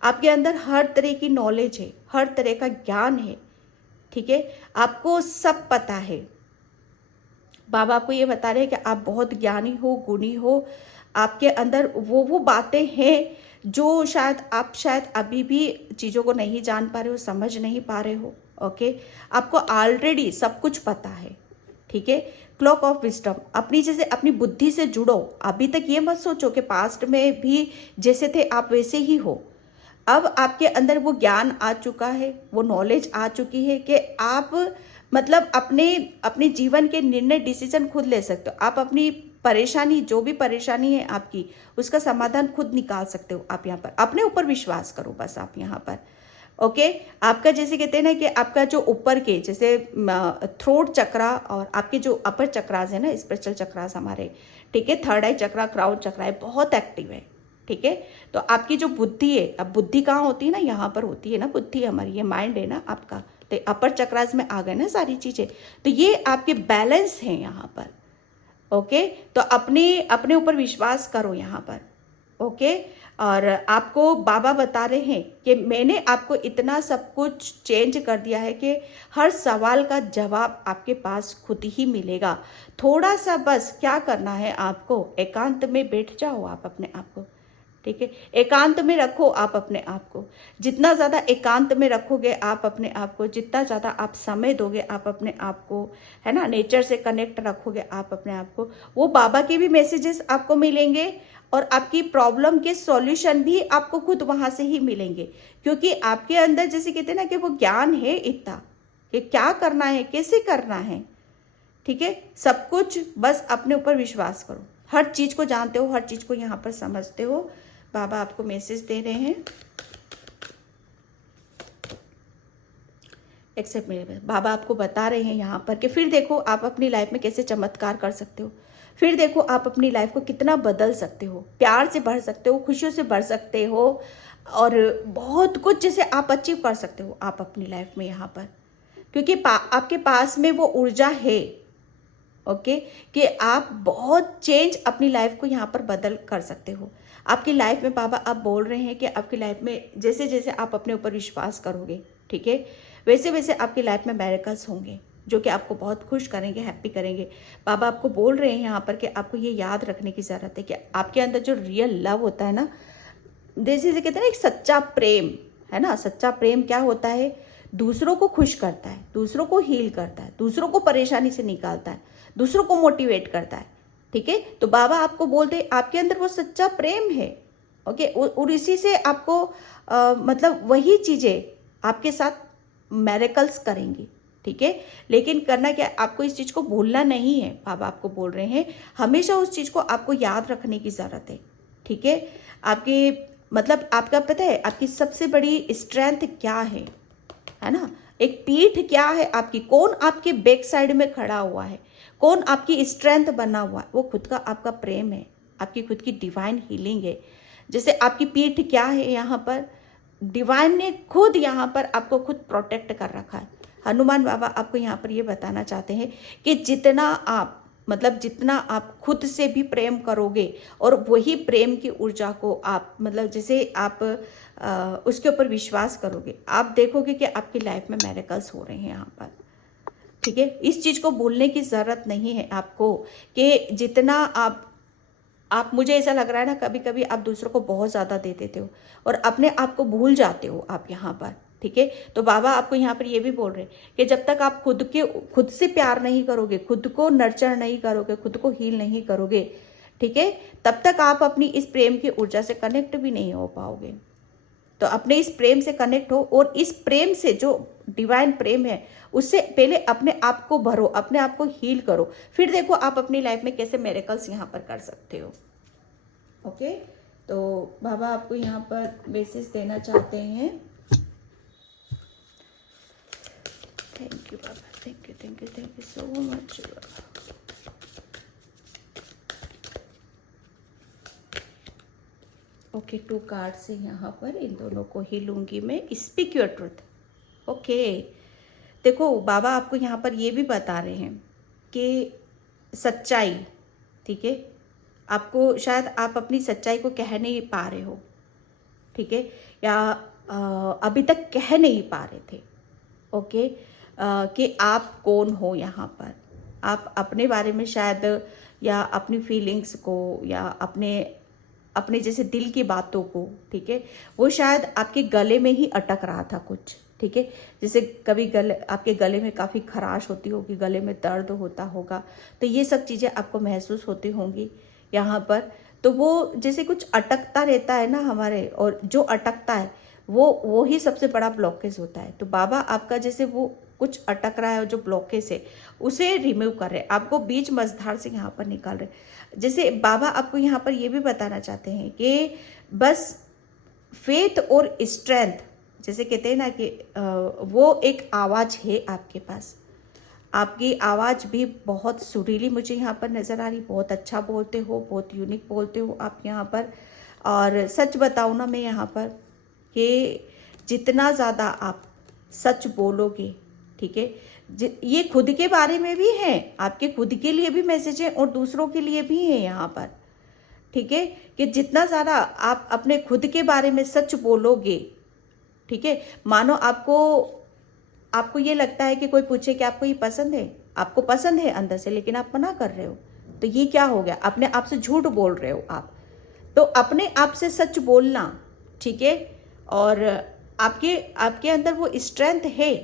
आपके अंदर हर तरह की नॉलेज है, हर तरह का ज्ञान है, ठीक है, आपको सब पता है। बाबा आपको ये बता रहे हैं कि आप बहुत ज्ञानी हो, गुणी हो, आपके अंदर वो बातें हैं जो शायद अभी भी चीज़ों को नहीं जान पा रहे हो, समझ नहीं पा रहे हो। ओके, आपको ऑलरेडी सब कुछ पता है, ठीक है। क्लॉक ऑफ विजडम, अपनी जैसे अपनी बुद्धि से जुड़ो। अभी तक ये मत सोचो कि पास्ट में भी जैसे थे आप वैसे ही हो। अब आपके अंदर वो ज्ञान आ चुका है, वो नॉलेज आ चुकी है कि आप मतलब अपने जीवन के निर्णय, डिसीजन खुद ले सकते हो। आप अपनी परेशानी, जो भी परेशानी है आपकी, उसका समाधान खुद निकाल सकते हो। आप यहाँ पर अपने ऊपर विश्वास करो बस, आप यहाँ पर। ओके, आपका जैसे कहते हैं ना कि आपका जो ऊपर के जैसे थ्रोट चक्रा और आपके जो अपर चक्रास है ना, स्पेशल चक्रास हमारे, ठीक है, थर्ड आई चक्रा, क्राउन चक्रा है, बहुत एक्टिव है, ठीक है। तो आपकी जो बुद्धि है, अब बुद्धि कहाँ होती है ना, यहाँ पर होती है ना बुद्धि हमारी, ये माइंड है ना आपका, तो अपर चक्रास में आ गए ना सारी चीज़ें, तो ये आपके बैलेंस हैं यहाँ पर। ओके, तो अपने ऊपर विश्वास करो यहाँ पर। ओके, और आपको बाबा बता रहे हैं कि मैंने आपको इतना सब कुछ चेंज कर दिया है कि हर सवाल का जवाब आपके पास खुद ही मिलेगा। थोड़ा सा बस क्या करना है, आपको एकांत में बैठ जाओ आप अपने आप को, ठीक है, एकांत में रखो आप अपने आप को। जितना ज़्यादा एकांत में रखोगे आप अपने आप को, जितना ज़्यादा आप समय दोगे आप अपने आप को, है ना, नेचर से कनेक्ट रखोगे आप अपने आप को, वो बाबा के भी मैसेजेस आपको मिलेंगे और आपकी प्रॉब्लम के सॉल्यूशन भी आपको खुद वहाँ से ही मिलेंगे। क्योंकि आपके अंदर जैसे कहते हैं ना कि वो ज्ञान है इतना कि क्या करना है, कैसे करना है, ठीक है, सब कुछ। बस अपने ऊपर विश्वास करो, हर चीज़ को जानते हो, हर चीज़ को यहाँ पर समझते हो। बाबा आपको मैसेज दे रहे हैं, एक्सेप्ट मेरे। बाबा आपको बता रहे हैं यहाँ पर कि फिर देखो आप अपनी लाइफ में कैसे चमत्कार कर सकते हो, फिर देखो आप अपनी लाइफ को कितना बदल सकते हो, प्यार से भर सकते हो, खुशियों से भर सकते हो, और बहुत कुछ जैसे आप अचीव कर सकते हो आप अपनी लाइफ में यहाँ पर। क्योंकि आपके पास में वो ऊर्जा है, ओके, कि आप बहुत चेंज अपनी लाइफ को यहाँ पर बदल कर सकते हो। आपकी लाइफ में बाबा आप बोल रहे हैं कि आपकी लाइफ में जैसे जैसे आप अपने ऊपर विश्वास करोगे, ठीक है, वैसे वैसे आपकी लाइफ में मिरेकल्स होंगे जो कि आपको बहुत खुश करेंगे, हैप्पी करेंगे। बाबा आपको बोल रहे हैं यहाँ पर कि आपको ये याद रखने की ज़रूरत है कि आपके अंदर जो रियल लव होता है ना, जैसे कहते हैं ना एक सच्चा प्रेम, है ना, सच्चा प्रेम क्या होता है, दूसरों को खुश करता है, दूसरों को हील करता है, दूसरों को परेशानी से निकालता है, दूसरों को मोटिवेट करता है, ठीक है। तो बाबा आपको बोलते हैं आपके अंदर वो सच्चा प्रेम है, ओके, और इसी से आपको मतलब वही चीज़ें आपके साथ मैरेकल्स करेंगी, ठीक है। लेकिन करना क्या, आपको इस चीज़ को भूलना नहीं है। बाबा आपको बोल रहे हैं हमेशा उस चीज़ को आपको याद रखने की ज़रूरत है, ठीक है। आपकी मतलब आपका पता है आपकी सबसे बड़ी स्ट्रेंथ क्या है ना, एक पीठ क्या है आपकी, कौन आपके बैक साइड में खड़ा हुआ है, कौन आपकी स्ट्रेंथ बना हुआ है, वो खुद का आपका प्रेम है, आपकी खुद की डिवाइन हीलिंग है। जैसे आपकी पीठ क्या है, यहाँ पर डिवाइन ने खुद यहाँ पर आपको खुद प्रोटेक्ट कर रखा है। हनुमान बाबा आपको यहाँ पर ये बताना चाहते हैं कि जितना आप मतलब जितना आप खुद से भी प्रेम करोगे और वही प्रेम की ऊर्जा को आप मतलब जैसे आप उसके ऊपर विश्वास करोगे, आप देखोगे कि आपकी लाइफ में मिरेकल्स हो रहे हैं यहाँ पर। ठीक है, इस चीज़ को भूलने की ज़रूरत नहीं है आपको कि जितना आप मुझे ऐसा लग रहा है ना, कभी कभी आप दूसरों को बहुत ज़्यादा दे देते हो और अपने आप को भूल जाते हो आप यहाँ पर। ठीक है, तो बाबा आपको यहाँ पर ये भी बोल रहे हैं कि जब तक आप खुद से प्यार नहीं करोगे, खुद को नर्चर नहीं करोगे, खुद को हील नहीं करोगे, ठीक है, तब तक आप अपनी इस प्रेम की ऊर्जा से कनेक्ट भी नहीं हो पाओगे। तो अपने इस प्रेम से कनेक्ट हो और इस प्रेम से जो डिवाइन प्रेम है उससे पहले अपने आप को भरो, अपने आप को हील करो, फिर देखो आप अपनी लाइफ में कैसे मिरेकल्स यहाँ पर कर सकते हो। ओके, तो बाबा आपको यहाँ पर मैसेज देना चाहते हैं। थैंक यू बाबा, thank you so much Baba. Okay, 2 card से यहाँ पर इन दोनों को ही लूँगी मैं। Speak your truth. ओके, देखो बाबा आपको यहाँ पर ये भी बता रहे हैं कि सच्चाई, ठीक है, आपको शायद आप अपनी सच्चाई को कह नहीं पा रहे हो, ठीक है, या अभी तक कह नहीं पा रहे थे। ओके, कि आप कौन हो यहाँ पर, आप अपने बारे में शायद या अपनी फीलिंग्स को या अपने जैसे दिल की बातों को, ठीक है, वो शायद आपके गले में ही अटक रहा था कुछ। ठीक है, जैसे कभी आपके गले में काफ़ी खराश होती होगी, गले में दर्द होता होगा, तो ये सब चीज़ें आपको महसूस होती होंगी यहाँ पर। तो वो जैसे कुछ अटकता रहता है ना हमारे, और जो अटकता है वो ही सबसे बड़ा ब्लॉकेज होता है। तो बाबा आपका जैसे वो कुछ अटक रहा है, जो ब्लॉकेज है उसे रिमूव कर रहे हैं, आपको बीच मझधार से यहाँ पर निकाल रहे हैं। जैसे बाबा आपको यहाँ पर ये भी बताना चाहते हैं कि बस फेथ और स्ट्रेंथ, जैसे कहते हैं ना कि वो एक आवाज़ है आपके पास। आपकी आवाज़ भी बहुत सुरीली मुझे यहाँ पर नज़र आ रही, बहुत अच्छा बोलते हो, बहुत यूनिक बोलते हो आप यहाँ पर। और सच बताऊँ ना मैं यहाँ पर कि जितना ज़्यादा आप सच बोलोगे, ठीक है, ये खुद के बारे में भी है, आपके खुद के लिए भी मैसेज है और दूसरों के लिए भी है यहाँ पर। ठीक है, कि जितना ज़्यादा आप अपने खुद के बारे में सच बोलोगे, ठीक है, मानो आपको ये लगता है कि कोई पूछे कि आपको ये पसंद है, आपको पसंद है अंदर से, लेकिन आप मना कर रहे हो, तो ये क्या हो गया, अपने आप से झूठ बोल रहे हो आप। तो अपने आप से सच बोलना, ठीक है, और आपके अंदर वो स्ट्रेंथ है,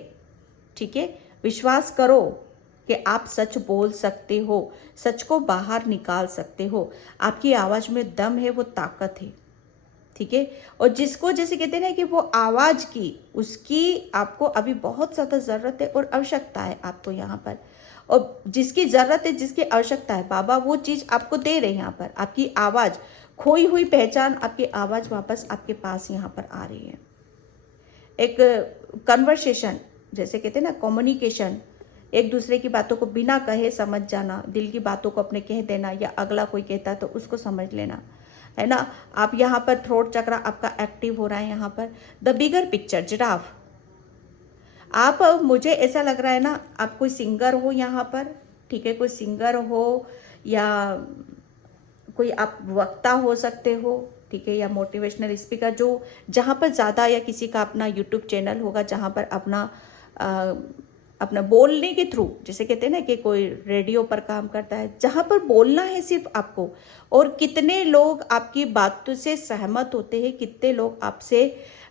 ठीक है, विश्वास करो कि आप सच बोल सकते हो, सच को बाहर निकाल सकते हो, आपकी आवाज़ में दम है, वो ताकत है। ठीक है, और जिसको जैसे कहते हैं ना कि वो आवाज़ की, उसकी आपको अभी बहुत ज़्यादा ज़रूरत है और आवश्यकता है आपको यहाँ पर। और जिसकी ज़रूरत है, जिसकी आवश्यकता है, बाबा वो चीज़ आपको दे रहे हैं यहाँ पर। आपकी आवाज़, खोई हुई पहचान, आपकी आवाज़ वापस आपके पास यहाँ पर आ रही है। एक कन्वर्सेशन, जैसे कहते हैं ना कम्युनिकेशन, एक दूसरे की बातों को बिना कहे समझ जाना, दिल की बातों को अपने कह देना, या अगला कोई कहता है तो उसको समझ लेना, है ना। आप यहाँ पर थ्रोट चक्र आपका एक्टिव हो रहा है यहाँ पर। द बिगर पिक्चर, जिराफ, आप, मुझे ऐसा लग रहा है ना, आप कोई सिंगर हो यहाँ पर, ठीक है, कोई सिंगर हो या कोई आप वक्ता हो सकते हो, ठीक है, या मोटिवेशनल स्पीकर, जो जहाँ पर ज़्यादा, या किसी का अपना यूट्यूब चैनल होगा जहाँ पर अपना बोलने के थ्रू, जैसे कहते हैं ना कि कोई रेडियो पर काम करता है, जहाँ पर बोलना है सिर्फ आपको, और कितने लोग आपकी बातों से सहमत होते हैं, कितने लोग आपसे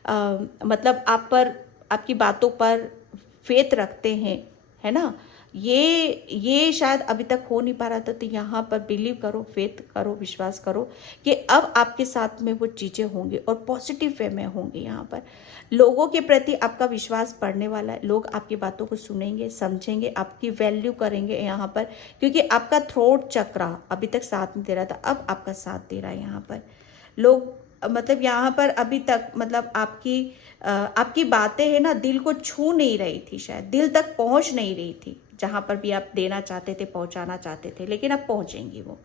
मतलब आप पर, आपकी बातों पर फेथ रखते हैं, है ना। ये शायद अभी तक हो नहीं पा रहा था, तो यहाँ पर बिलीव करो, फेथ करो, विश्वास करो कि अब आपके साथ में वो चीज़ें होंगी और पॉजिटिव वे में होंगी। यहाँ पर लोगों के प्रति आपका विश्वास बढ़ने वाला है, लोग आपकी बातों को सुनेंगे, समझेंगे, आपकी वैल्यू करेंगे यहाँ पर, क्योंकि आपका थ्रोट चक्र अभी तक साथ नहीं दे रहा था, अब आपका साथ दे रहा है यहाँ पर। लोग मतलब यहाँ पर अभी तक मतलब आपकी बातें है ना, दिल को छू नहीं रही थी, शायद दिल तक पहुँच नहीं रही थी, जहाँ पर भी आप देना चाहते थे, पहुँचाना चाहते थे, लेकिन अब पहुँचेंगी वो।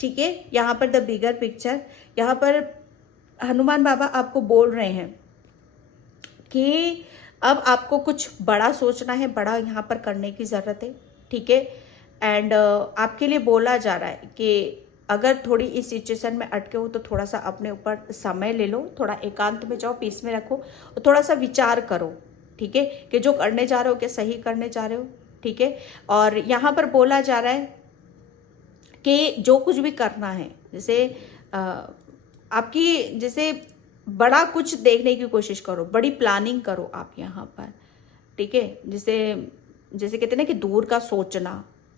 ठीक है, यहाँ पर द बिगर पिक्चर, यहाँ पर हनुमान बाबा आपको बोल रहे हैं कि अब आपको कुछ बड़ा सोचना है, बड़ा यहाँ पर करने की ज़रूरत है। ठीक है, एंड आपके लिए बोला जा रहा है कि अगर थोड़ी इस सिचुएशन में अटके हो तो थोड़ा सा अपने ऊपर समय ले लो, थोड़ा एकांत में जाओ, पीस में रखो और थोड़ा सा विचार करो, ठीक है, कि जो करने जा रहे हो क्या सही करने जा रहे हो, ठीक है। और यहाँ पर बोला जा रहा है कि जो कुछ भी करना है, जैसे आपकी जैसे बड़ा कुछ देखने की कोशिश करो, बड़ी प्लानिंग करो आप यहाँ पर, ठीक है। जैसे जैसे कहते हैं ना कि दूर का सोचना,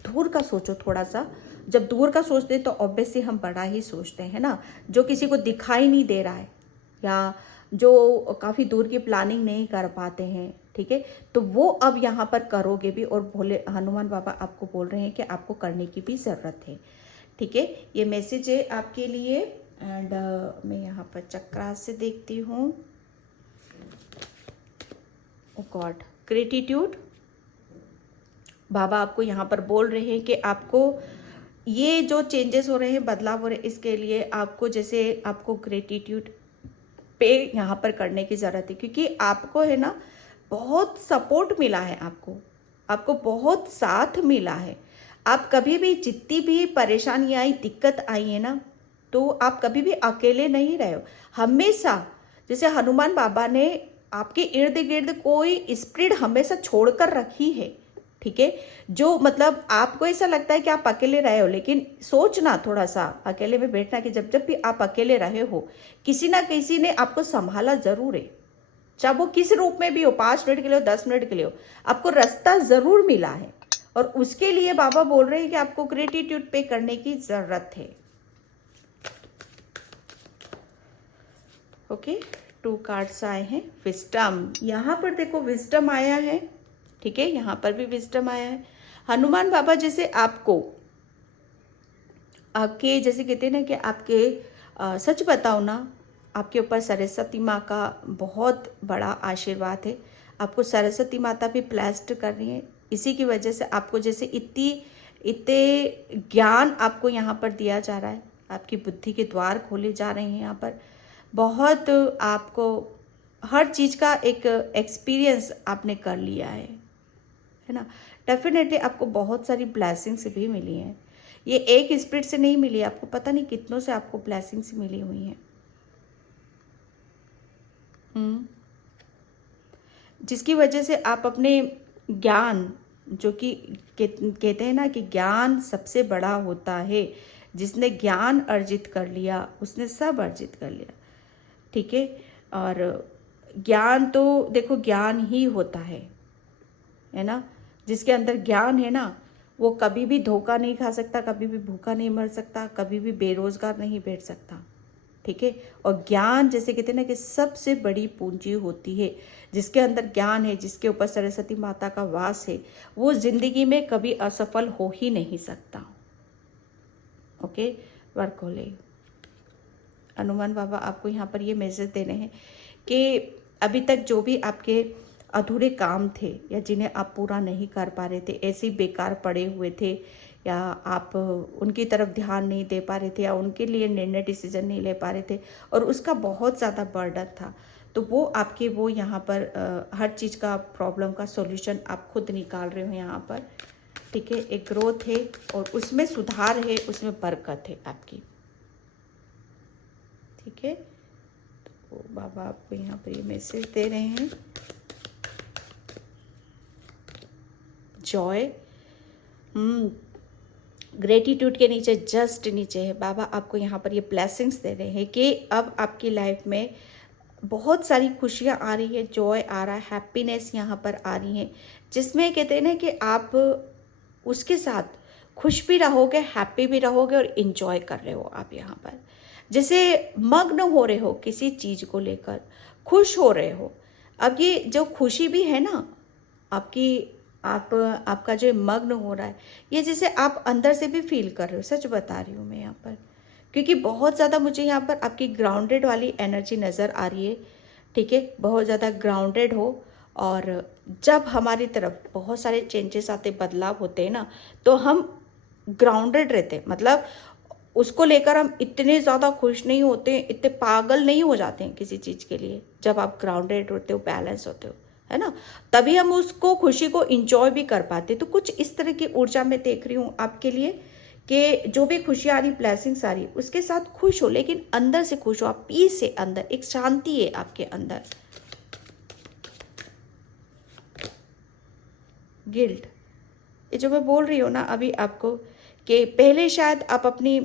दूर का सोचो थोड़ा सा। जब दूर का सोचते हैं तो ऑब्वियसली हम बड़ा ही सोचते हैं ना, जो किसी को दिखाई नहीं दे रहा है या जो काफ़ी दूर की प्लानिंग नहीं कर पाते हैं, ठीक है, तो वो अब यहाँ पर करोगे भी। और भोले हनुमान बाबा आपको बोल रहे हैं कि आपको करने की भी ज़रूरत है, ठीक है। ये मैसेज है आपके लिए। एंड मैं यहाँ पर चक्रा से देखती हूँ। ओ गॉड, ग्रेटिट्यूड। बाबा आपको यहाँ पर बोल रहे हैं कि आपको ये जो चेंजेस हो रहे हैं, बदलाव हो रहे हैं, इसके लिए आपको जैसे आपको ग्रेटिट्यूड पे यहाँ पर करने की ज़रूरत है, क्योंकि आपको है ना बहुत सपोर्ट मिला है, आपको बहुत साथ मिला है। आप कभी भी जितनी भी परेशानी आई, दिक्कत आई है ना, तो आप कभी भी अकेले नहीं रहे हो। हमेशा जैसे हनुमान बाबा ने आपके इर्द गिर्द कोई स्पिरिट हमेशा छोड़कर रखी है, ठीक है। जो मतलब आपको ऐसा लगता है कि आप अकेले रहे हो, लेकिन सोचना थोड़ा सा अकेले में बैठना कि जब जब भी आप अकेले रहे हो, किसी ना किसी ने आपको संभाला जरूर है, चाहे वो किस रूप में भी हो, 5 मिनट के लिए हो, 10 मिनट के लिए हो, आपको रास्ता जरूर मिला है। और उसके लिए बाबा बोल रहे हैं कि आपको ग्रेटिट्यूड पे करने की जरूरत है। ओके, 2 कार्ड्स आए हैं। विजडम, यहाँ पर देखो विजडम आया है, ठीक है, यहाँ पर भी विजडम आया है। हनुमान बाबा जैसे आपको आपके जैसे कहते हैं ना कि आपके सच बताओ ना, आपके ऊपर सरस्वती माँ का बहुत बड़ा आशीर्वाद है। आपको सरस्वती माता भी ब्लेस्ड कर रही है। इसी की वजह से आपको जैसे इतने ज्ञान आपको यहाँ पर दिया जा रहा है, आपकी बुद्धि के द्वार खोले जा रहे हैं यहाँ पर। बहुत आपको हर चीज़ का एक एक्सपीरियंस आपने कर लिया है ना। डेफिनेटली आपको बहुत सारी ब्लेसिंग्स भी मिली हैं। ये एक स्पिरिट से नहीं मिली, आपको पता नहीं कितनों से आपको ब्लेसिंग्स मिली हुई हैं। जिसकी वजह से आप अपने ज्ञान, जो कि कहते हैं ना कि ज्ञान सबसे बड़ा होता है, जिसने ज्ञान अर्जित कर लिया उसने सब अर्जित कर लिया, ठीक है। और ज्ञान तो देखो ज्ञान ही होता है ना। जिसके अंदर ज्ञान है ना, वो कभी भी धोखा नहीं खा सकता, कभी भी भूखा नहीं मर सकता, कभी भी बेरोजगार नहीं बैठ सकता, ठीक है। और ज्ञान जैसे कहते हैं ना कि सबसे बड़ी पूंजी होती है। जिसके अंदर ज्ञान है, जिसके ऊपर सरस्वती माता का वास है, वो जिंदगी में कभी असफल हो ही नहीं सकता। ओके, वर्क हो ले। हनुमान बाबा आपको यहाँ पर ये मैसेज दे रहे हैं कि अभी तक जो भी आपके अधूरे काम थे या जिन्हें आप पूरा नहीं कर पा रहे थे, ऐसे ही बेकार पड़े हुए थे, या आप उनकी तरफ ध्यान नहीं दे पा रहे थे, या उनके लिए निर्णय डिसीजन नहीं ले पा रहे थे, और उसका बहुत ज़्यादा बर्डन था, तो वो आपके वो यहाँ पर हर चीज़ का प्रॉब्लम का सॉल्यूशन आप खुद निकाल रहे हो यहाँ पर, ठीक है। एक ग्रोथ है और उसमें सुधार है, उसमें बरकत है आपकी, ठीक है। तो बाबा आपको यहाँ पर ये मैसेज दे रहे हैं। जॉय, ग्रेटिट्यूड के नीचे जस्ट नीचे है, बाबा आपको यहाँ पर ये ब्लेसिंग्स दे रहे हैं कि अब आपकी लाइफ में बहुत सारी खुशियाँ आ रही है, जॉय आ रहा है, हैप्पीनेस यहाँ पर आ रही है, जिसमें कहते हैं ना कि आप उसके साथ खुश भी रहोगे, हैप्पी भी रहोगे और इन्जॉय कर रहे हो आप यहाँ पर। जैसे मग्न हो रहे हो किसी चीज़ को लेकर, खुश हो रहे हो। अब ये जो खुशी भी है ना आपका जो मग्न हो रहा है, ये जैसे आप अंदर से भी फील कर रहे हो, सच बता रही हूँ मैं यहाँ पर, क्योंकि बहुत ज़्यादा मुझे यहाँ पर आपकी ग्राउंडेड वाली एनर्जी नज़र आ रही है, ठीक है। बहुत ज़्यादा ग्राउंडेड हो, और जब हमारी तरफ बहुत सारे चेंजेस आते, बदलाव होते हैं ना, तो हम ग्राउंडेड रहते, मतलब उसको लेकर हम इतने ज़्यादा खुश नहीं होते, इतने पागल नहीं हो जाते हैं किसी चीज़ के लिए, जब आप ग्राउंडेड होते हो, बैलेंस होते हो, है ना, तभी हम उसको खुशी को इंजॉय भी कर पाते। तो कुछ इस तरह की ऊर्जा मैं देख रही हूँ आपके लिए कि जो भी खुशी आ रही, ब्लेसिंग्स आ रही, उसके साथ खुश हो, लेकिन अंदर से खुश हो आप, पीस है अंदर, एक शांति है आपके अंदर। गिल्ट, ये जो मैं बोल रही हूँ ना अभी आपको, कि पहले शायद आप अपनी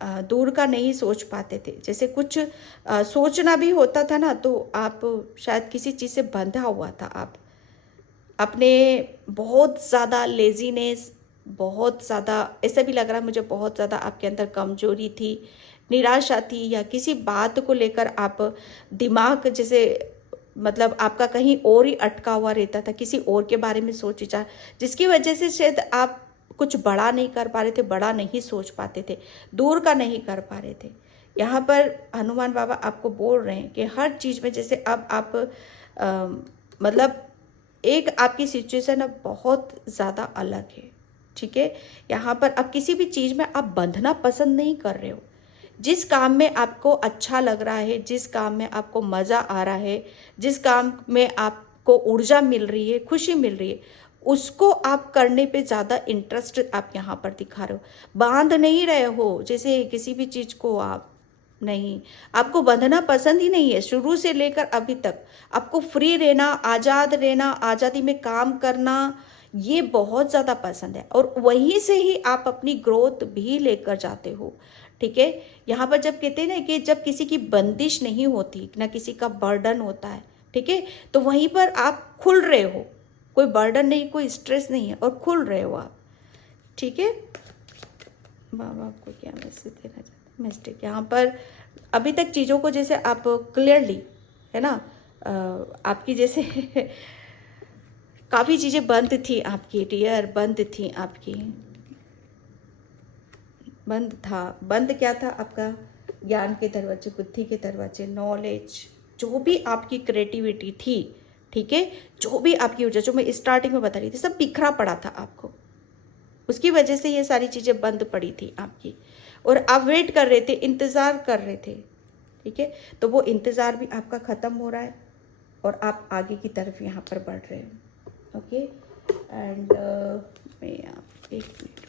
दूर का नहीं सोच पाते थे, जैसे कुछ सोचना भी होता था ना, तो आप शायद किसी चीज़ से बंधा हुआ था। आप अपने बहुत ज़्यादा लेजीनेस, बहुत ज़्यादा ऐसा भी लग रहा है मुझे, बहुत ज़्यादा आपके अंदर कमजोरी थी, निराशा थी, या किसी बात को लेकर आप दिमाग जैसे मतलब आपका कहीं और ही अटका हुआ रहता था, किसी और के बारे में सोच विचार, जिसकी वजह से शायद आप कुछ बड़ा नहीं कर पा रहे थे, बड़ा नहीं सोच पाते थे, दूर का नहीं कर पा रहे थे। यहाँ पर हनुमान बाबा आपको बोल रहे हैं कि हर चीज़ में जैसे अब आप मतलब एक आपकी सिचुएशन अब बहुत ज़्यादा अलग है, ठीक है। यहाँ पर अब किसी भी चीज़ में आप बंधना पसंद नहीं कर रहे हो। जिस काम में आपको अच्छा लग रहा है, जिस काम में आपको मज़ा आ रहा है, जिस काम में आपको ऊर्जा मिल रही है, खुशी मिल रही है, उसको आप करने पे ज़्यादा इंटरेस्ट आप यहाँ पर दिखा रहे हो। बांध नहीं रहे हो जैसे किसी भी चीज़ को, आप नहीं, आपको बंधना पसंद ही नहीं है। शुरू से लेकर अभी तक आपको फ्री रहना, आज़ाद रहना, आज़ादी में काम करना, ये बहुत ज़्यादा पसंद है, और वहीं से ही आप अपनी ग्रोथ भी लेकर जाते हो, ठीक है। यहाँ पर जब कहते हैं ना कि जब किसी की बंदिश नहीं होती, ना किसी का बर्डन होता है, ठीक है, तो वहीं पर आप खुल रहे हो, कोई बर्डन नहीं, कोई स्ट्रेस नहीं है, और खुल रहे हो आप, ठीक है। बाबा आपको क्या मैसेज देना चाहते हैं? मिस्टेक यहाँ पर अभी तक चीज़ों को जैसे आप क्लियरली, है ना, आपकी जैसे काफ़ी चीज़ें बंद थी आपकी डियर, बंद थी आपकी, बंद था। बंद क्या था आपका? ज्ञान के दरवाजे, बुद्धि के दरवाजे, नॉलेज, जो भी आपकी क्रिएटिविटी थी, ठीक है, जो भी आपकी ऊर्जा, जो मैं स्टार्टिंग में बता रही थी, सब बिखरा पड़ा था आपको, उसकी वजह से ये सारी चीज़ें बंद पड़ी थी आपकी, और आप वेट कर रहे थे, इंतज़ार कर रहे थे, ठीक है। तो वो इंतज़ार भी आपका ख़त्म हो रहा है, और आप आगे की तरफ यहाँ पर बढ़ रहे हैं, ओके। एंड मैं आप एक मिनट,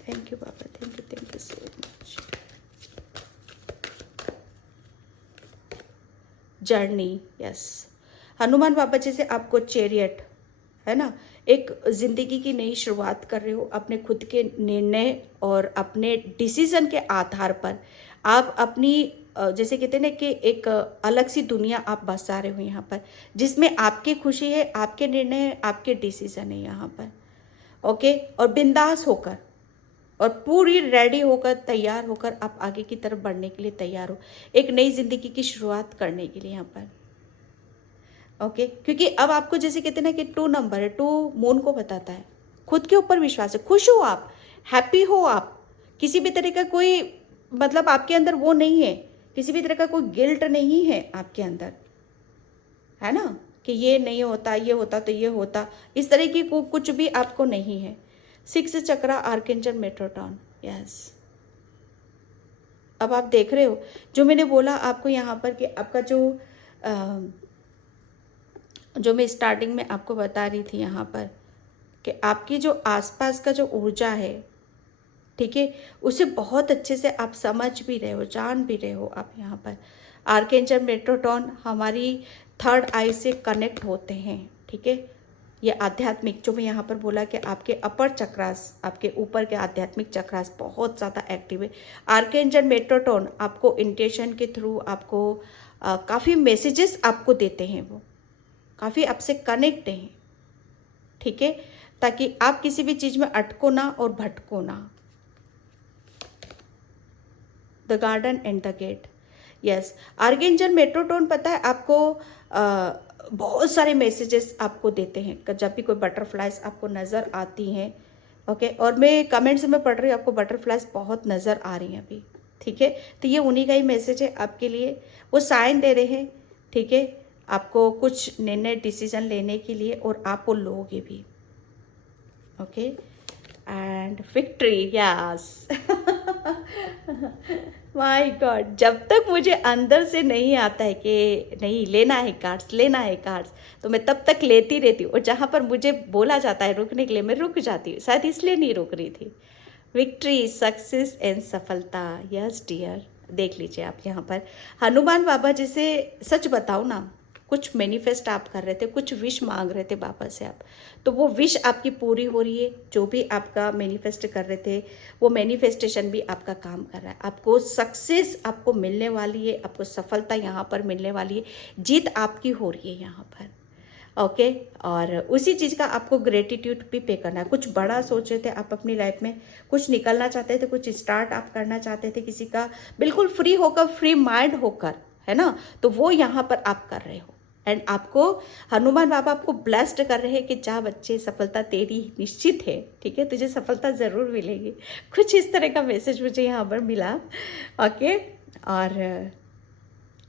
थैंक यू बाबा, thank you so much. Journey, yes, Hanuman बाबा जी से आपको चैरियट, है ना, एक जिंदगी की नई शुरुआत कर रहे हो, अपने खुद के निर्णय और अपने डिसीजन के आधार पर आप अपनी जैसे कहते हैं ना कि एक अलग सी दुनिया आप बसा रहे हो यहाँ पर, जिसमें आपकी खुशी है, आपके निर्णय है, आपके डिसीजन है यहाँ पर, ओके। और बिंदास होकर और पूरी रेडी होकर, तैयार होकर आप आगे की तरफ बढ़ने के लिए तैयार हो, एक नई जिंदगी की शुरुआत करने के लिए यहाँ पर, ओके। क्योंकि अब आपको जैसे कहते हैं ना कि 2 नंबर है, 2 मून को बताता है, खुद के ऊपर विश्वास है, खुश हो आप, हैप्पी हो आप, किसी भी तरह का कोई मतलब आपके अंदर वो नहीं है, किसी भी तरह का कोई गिल्ट नहीं है आपके अंदर, है ना, कि ये नहीं होता, ये होता तो ये होता, इस तरह की कुछ भी आपको नहीं है। 6 चक्रा आर्कएंजल मेट्रोटॉन, यस। अब आप देख रहे हो जो मैंने बोला आपको यहाँ पर कि आपका जो मैं स्टार्टिंग में आपको बता रही थी यहाँ पर, कि आपकी जो आसपास का जो ऊर्जा है, ठीक है, उसे बहुत अच्छे से आप समझ भी रहे हो, जान भी रहे हो आप यहाँ पर। आर्कएंजल मेट्रोटॉन हमारी थर्ड आई से कनेक्ट होते हैं, ठीक है। ये आध्यात्मिक, जो मैं यहाँ पर बोला कि आपके अपर चक्रास, आपके ऊपर के आध्यात्मिक चक्रास बहुत ज़्यादा एक्टिव है। आर्कएंजल मेट्रोटॉन आपको इंटेंशन के थ्रू आपको काफ़ी मैसेजेस आपको देते हैं, वो काफ़ी आपसे कनेक्ट हैं, ठीक है, ताकि आप किसी भी चीज़ में अटको ना और भटको ना। The garden and the gate, yes. Archangel Metatron पता है आपको बहुत सारे मैसेजेस आपको देते हैं जब भी कोई बटरफ्लाइज आपको नज़र आती हैं, ओके। और मैं कमेंट्स में पढ़ रही हूँ, आपको बटरफ्लाइज बहुत नज़र आ रही हैं अभी, ठीक है। तो ये उन्हीं का ही मैसेज है आपके लिए, वो साइन दे रहे हैं, ठीक है, आपको कुछ निर्णय डिसीजन लेने के लिए, और आप वो लोगे भी, okay. And victory, yes. My God, जब तक मुझे अंदर से नहीं आता है कि नहीं लेना है कार्ड्स, लेना है कार्ड्स, तो मैं तब तक लेती रहती हूँ, और जहाँ पर मुझे बोला जाता है रुकने के लिए मैं रुक जाती हूँ, शायद इसलिए नहीं रुक रही थी। विक्ट्री, सक्सेस एंड सफलता, यस डियर। देख लीजिए आप यहाँ पर हनुमान बाबा जी से, सच बताओ ना, कुछ मैनिफेस्ट आप कर रहे थे, कुछ विश मांग रहे थे बाबा से आप, तो वो विश आपकी पूरी हो रही है। जो भी आपका मैनिफेस्ट कर रहे थे वो मैनिफेस्टेशन भी आपका काम कर रहा है। आपको सक्सेस आपको मिलने वाली है, आपको सफलता यहाँ पर मिलने वाली है, जीत आपकी हो रही है यहाँ पर। ओके और उसी चीज़ का आपको ग्रेटिट्यूड भी पे करना है। कुछ बड़ा सोच रहे थे आप अपनी लाइफ में, कुछ निकलना चाहते थे, कुछ स्टार्ट आप करना चाहते थे किसी का, बिल्कुल फ्री होकर, फ्री माइंड होकर, है ना, तो वो यहाँ पर आप कर रहे हो। एंड आपको हनुमान बाबा आपको ब्लेस्ड कर रहे हैं कि जा बच्चे, सफलता तेरी निश्चित है, ठीक है, तुझे सफलता ज़रूर मिलेगी। कुछ इस तरह का मैसेज मुझे यहाँ पर मिला। ओके और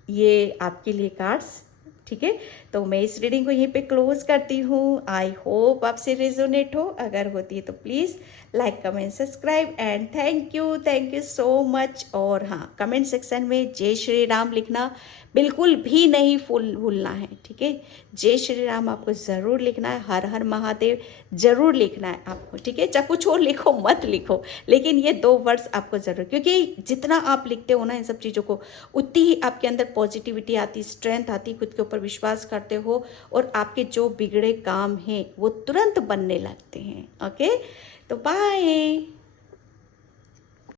ये आपके लिए कार्ड्स, ठीक है। तो मैं इस रीडिंग को यहीं पे क्लोज करती हूँ। आई होप आपसे रेजोनेट हो, अगर होती है तो please like, comment, subscribe and thank you so much. और हाँ, कमेंट सेक्शन में जय श्री राम लिखना बिल्कुल भी नहीं भूलना है, ठीक है। जय श्री राम आपको ज़रूर लिखना है, हर हर महादेव ज़रूर लिखना है आपको, ठीक है। चाहे कुछ और लिखो मत लिखो, लेकिन ये 2 वर्ड्स आपको ज़रूर, क्योंकि जितना आप लिखते हो ना इन सब चीज़ों को, उतनी ही आपके अंदर पॉजिटिविटी आती, स्ट्रेंथ आती, खुद के ऊपर विश्वास करते हो, और आपके जो बिगड़े काम हैं वो तुरंत बनने लगते हैं। ओके, तो बाय।